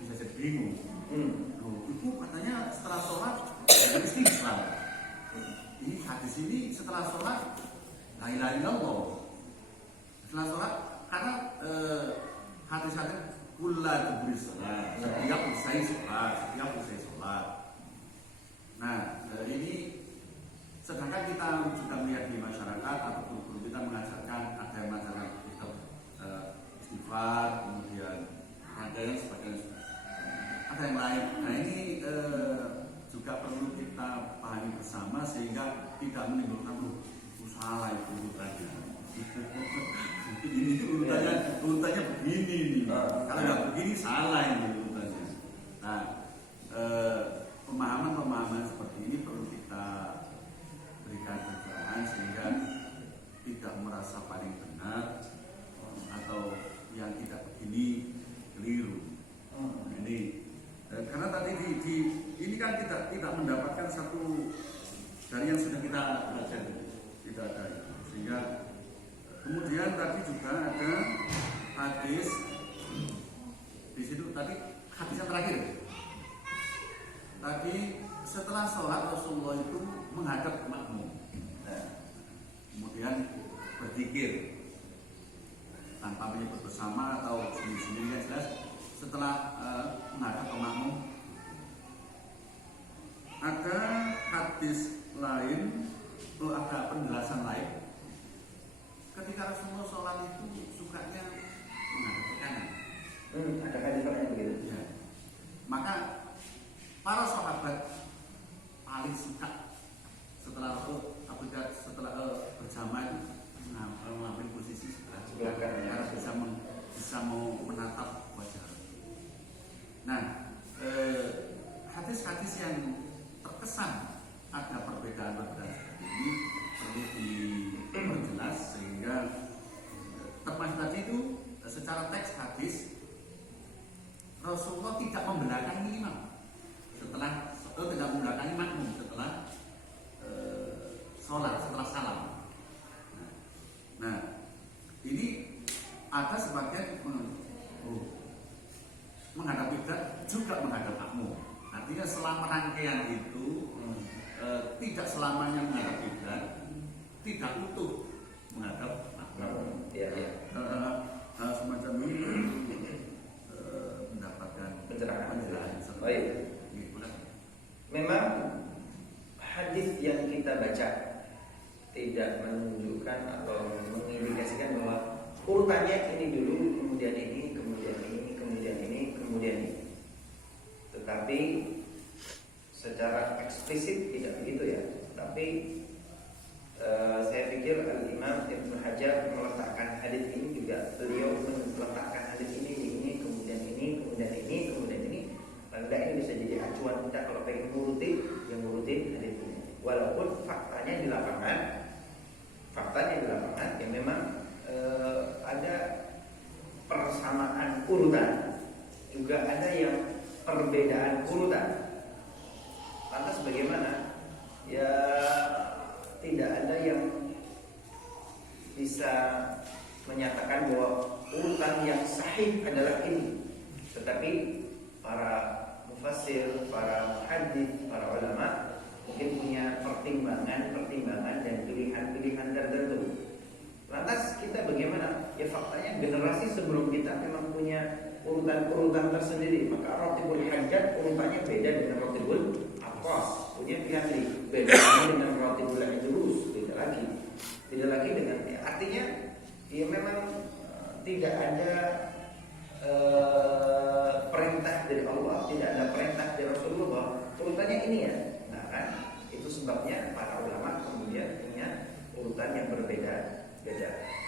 bisa jadi bingung. Itu katanya setelah sholat istighfar. Ini hadis ini setelah sholat la ilaha illallah. Setelah sholat, karena hadis-hadis kulla dubri sholat, setiap usai sholat. Nah, ini sedangkan kita juga melihat di masyarakat atau guru kita mengajarkan, ada yang mengajarkan kitab istighfar, kemudian ada yang sebagainya, ada yang lain. Nah ini juga perlu kita pahami bersama sehingga tidak menimbulkan salah itu urutannya. Ini urutannya begini nih. Kalau nggak begini salah ini urutannya. Nah, pemahaman seperti ini perlu kita berikan pencerahan sehingga tidak merasa paling benar atau yang tidak begini keliru. Ini karena tadi ini kan tidak mendapatkan satu dari yang sudah kita baca, tidak ada, sehingga kemudian tadi juga ada hadis di situ tadi hadis yang terakhir. Tadi setelah sholat Rasulullah itu menghadap makmum, kemudian berzikir tanpa menyebut bersama atau sendiri-sendiri, yang jelas setelah menghadap makmum. Ada hadis lain, ada penjelasan lain. Ketika Rasulullah sholat itu sukanya menghadap ke kanan. Ada hadis lain begitu. Ya. Maka para sahabat paling suka setelah berjamaah itu mengambil posisi sebelah kanan karena bisa mau menatap wajah. Nah, hadis-hadis yang terkesan ada perbedaan-perbedaan seperti ini perlu diperjelas sehingga termasuk tadi itu secara teks hadis Rasulullah tidak membelakangi imam tidak membelakangi makmum setelah sholat, setelah salam. Nah, ini ada sebagian menghadap kiblat juga menghadap makmum. Artinya selama rangkaian itu tidak selamanya menghadap kiblat, tidak utuh menghadap makmum. Semacam ini mendapatkan pencerahan. Baik. Memang hadis yang kita baca tidak menunjukkan atau mengindikasikan bahwa urutannya ini dulu, kemudian ini, kemudian ini, kemudian ini, kemudian ini. Tetapi secara eksplisit tidak begitu ya. Tapi saya pikir Al-Imam Ibnu Hajar Hajar meletakkan hadis ini juga beliau meletakkan hadis ini, kemudian ini, kemudian ini, kemudian ini. Paling tidak ini bisa jadi acuan kita kalau pengen ngurutin hadis ini. Walaupun faktanya di lapangan ya memang ada persamaan urutan, juga ada yang perbedaan urutan. Lantas bagaimana? Ya tidak ada yang bisa menyatakan bahwa urutan yang sahih adalah ini. Tetapi para mufassir, para muhaddits, para ulama mungkin punya pertimbangan dan pilihan-pilihan tertentu. Lantas kita bagaimana? Ya faktanya generasi sebelum kita memang punya urutan-urutan tersendiri. Maka Ratibul Hajjat urutannya beda dengan Ratibul Aqwas, punya pilihan beda dengan Ratibul Idrus, beda lagi dengan artinya ya memang tidak ada perintah dari Allah, tidak ada perintah dari Rasulullah bahwa urutannya ini ya. Nah kan itu sebabnya para ulama kemudian punya urutan yang berbeda.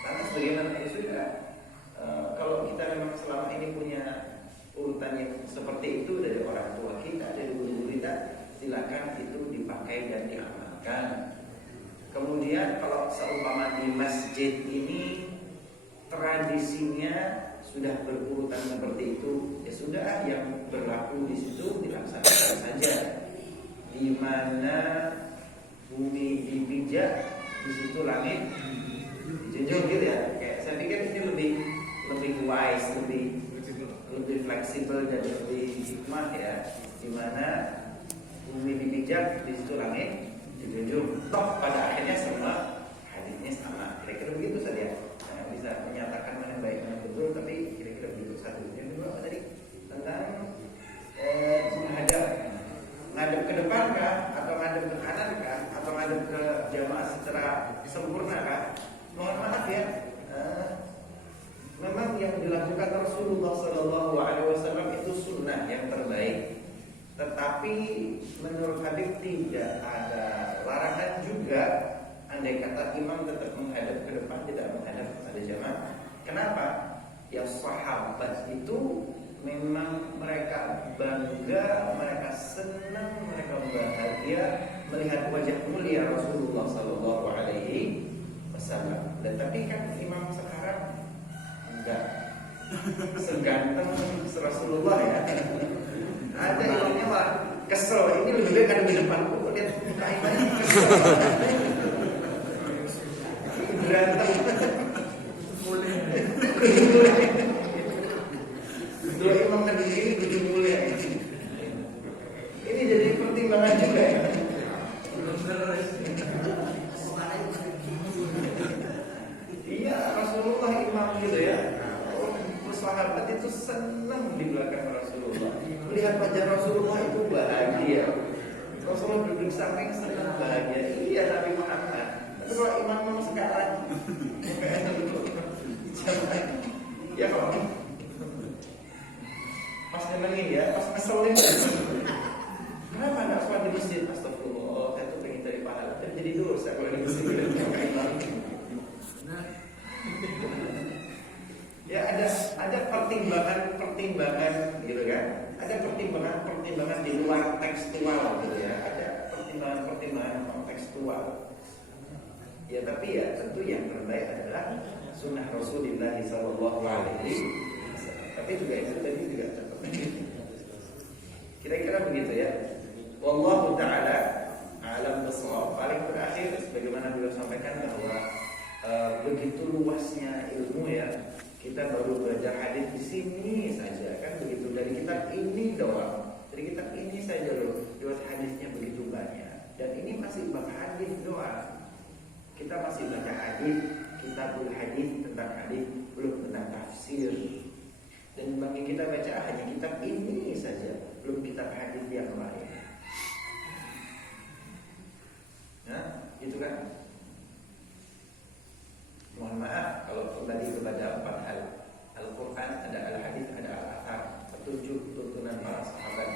Lantas bagaimana? Ya sudah, kalau kita memang selama ini punya urutan yang seperti itu dari orang tua kita, dari guru kita, silakan itu dipakai dan diamalkan. Kemudian kalau seumpama di masjid ini tradisinya sudah berurutan seperti itu, ya sudah yang berlaku di situ dilaksanakan saja. Di mana bumi dipijak, di situ langit dijunjung gitu ya. Kayak saya pikir ini lebih wise, lebih fleksibel dan lebih hikmah ya. Di mana bumi dipijak, di situ langit dijunjung. Toh pada akhirnya semua hadisnya sama. Kira-kira begitu saja. Saya bisa menyatakan mana yang baik mana yang betul, tapi kira-kira begitu. Satu. Yang kedua apa tadi? Tentang ngadep ke depan kah, atau ngadep ke kanan kah, atau ngadep ke jamaah secara sempurna kah? Mohon maaf ya, memang yang dilakukan Rasulullah SAW itu sunnah yang terbaik. Tetapi menurut hadis tidak ada larangan juga. Andai kata imam tetap menghadap ke depan, tidak menghadap kepada jamaah. Kenapa? Ya sahabat itu memang mereka bangga, mereka senang, mereka bahagia melihat wajah mulia Rasulullah SAW. Dan tapi kan imam sekarang enggak seganteng Rasulullah ya. Ada imamnya malah kesel. Ini lebih baik ada di depanku. Lihat muka imamnya kesel. Berantem. Dua imam kan di sini begitu mulia. Ini jadi pertimbangan juga ya. Iya, Rasulullah imam gitu ya. Sahabat itu senang di belakang Rasulullah. Melihat wajah Rasulullah itu bahagia. Rasulullah duduk samping senang bahagia. Iya Nabi Muhammad. Tapi kalau imam sekarang, ya kalau pas nyenengin ya, pas ngeselin. Kenapa nggak sholat di masjid? Astagfirullah, saya tuh pengen cari pahala. Jadi dosa kalau di masjid pakai imam. Ya ada pertimbangan gitu kan. Ada pertimbangan di luar tekstual gitu ya. Ada pertimbangan kontekstual. Ya tapi ya tentu yang terbaik adalah sunnah Rasulullah SAW. Tapi juga itu tadi juga tetap. Kira-kira begitu ya. Wallahu ta'ala alam bisawab. Paling terakhir sebagaimana beliau sampaikan bahwa begitu luasnya ilmu ya. Kita baru belajar hadis di sini saja kan begitu, dari kitab ini doang. Dari kitab ini saja loh, riwayat hadisnya begitu banyak. Dan ini masih bab hadis doang. Kita masih baca hadis, kitabul hadis tentang hadis, belum tentang tafsir. Dan bagi kita baca hanya kitab ini saja, belum kitab hadis yang lain. Nah, gitu kan? Mohon maaf kalau kembali kepada 4 hal. Al-Quran, ada al-hadis, ada al-athar, petunjuk tuntunan para sahabat,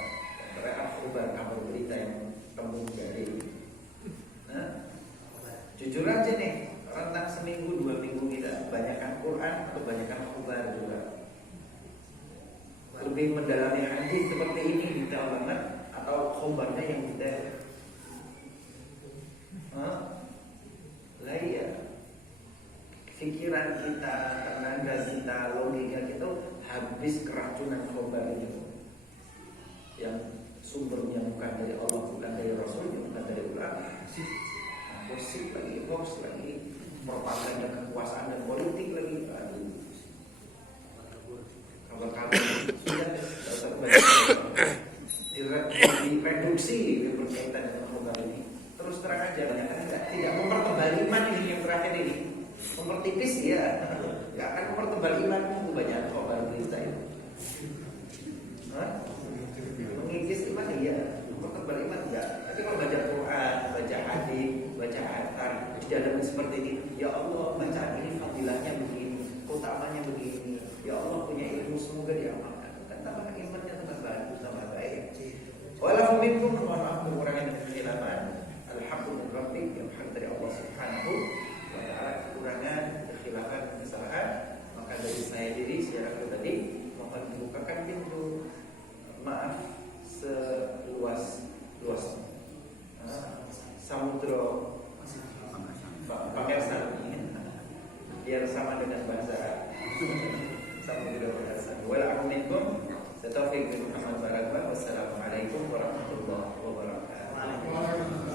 kabar berita yang tembung dari. Nah, jujur aja nih, rentang seminggu 2 minggu banyakkan Quran atau banyakkan khobar juga. Lebih mendalami hadis seperti ini detail banget atau khobarnya yang detail? Lah iya, pikiran kita, tenaga kita, logika kita habis keracunan khobar itu yang sumbernya bukan dari Allah, bukan dari Rasul, bukan dari ulama. Gosip lagi, hoax lagi, propaganda kekuasaan dan politik lagi. Aduh, kabar-kabar sudah tidak usah direduksi berkaitan dengan khobar ini. Terus terang aja, tidak mempertebal iman ini yang terakhir ini. Mempertipis ya, nggak akan mempertebal iman. Banyak khobar berita itu. Mengikis iman iya, mempertebal iman enggak. Tapi kalau baca Quran, baca hadis, baca atar, dalam seperti ini, ya Allah bacaan ini fadilahnya begini, keutamanya begini. Ya Allah punya ilmu semoga diamalkan. Dan tambah imannya tambah bagus, tambah baik. Walau minkum mohon maaf kekurangan dan kesilapan. Alhamdulillah Rabbik yang hak dari Allah Subhanahu wa taala, kekurangan, kekhilafan, kesalahan. Maka dari saya diri secara pribadi mohon dibukakan pintu maaf seluas samudra Pangersan, biar sama dengan bahasa samudra Pangersan. Wa'alaikum Muhammad Barakah. Wassalamualaikum warahmatullahi wabarakatuh.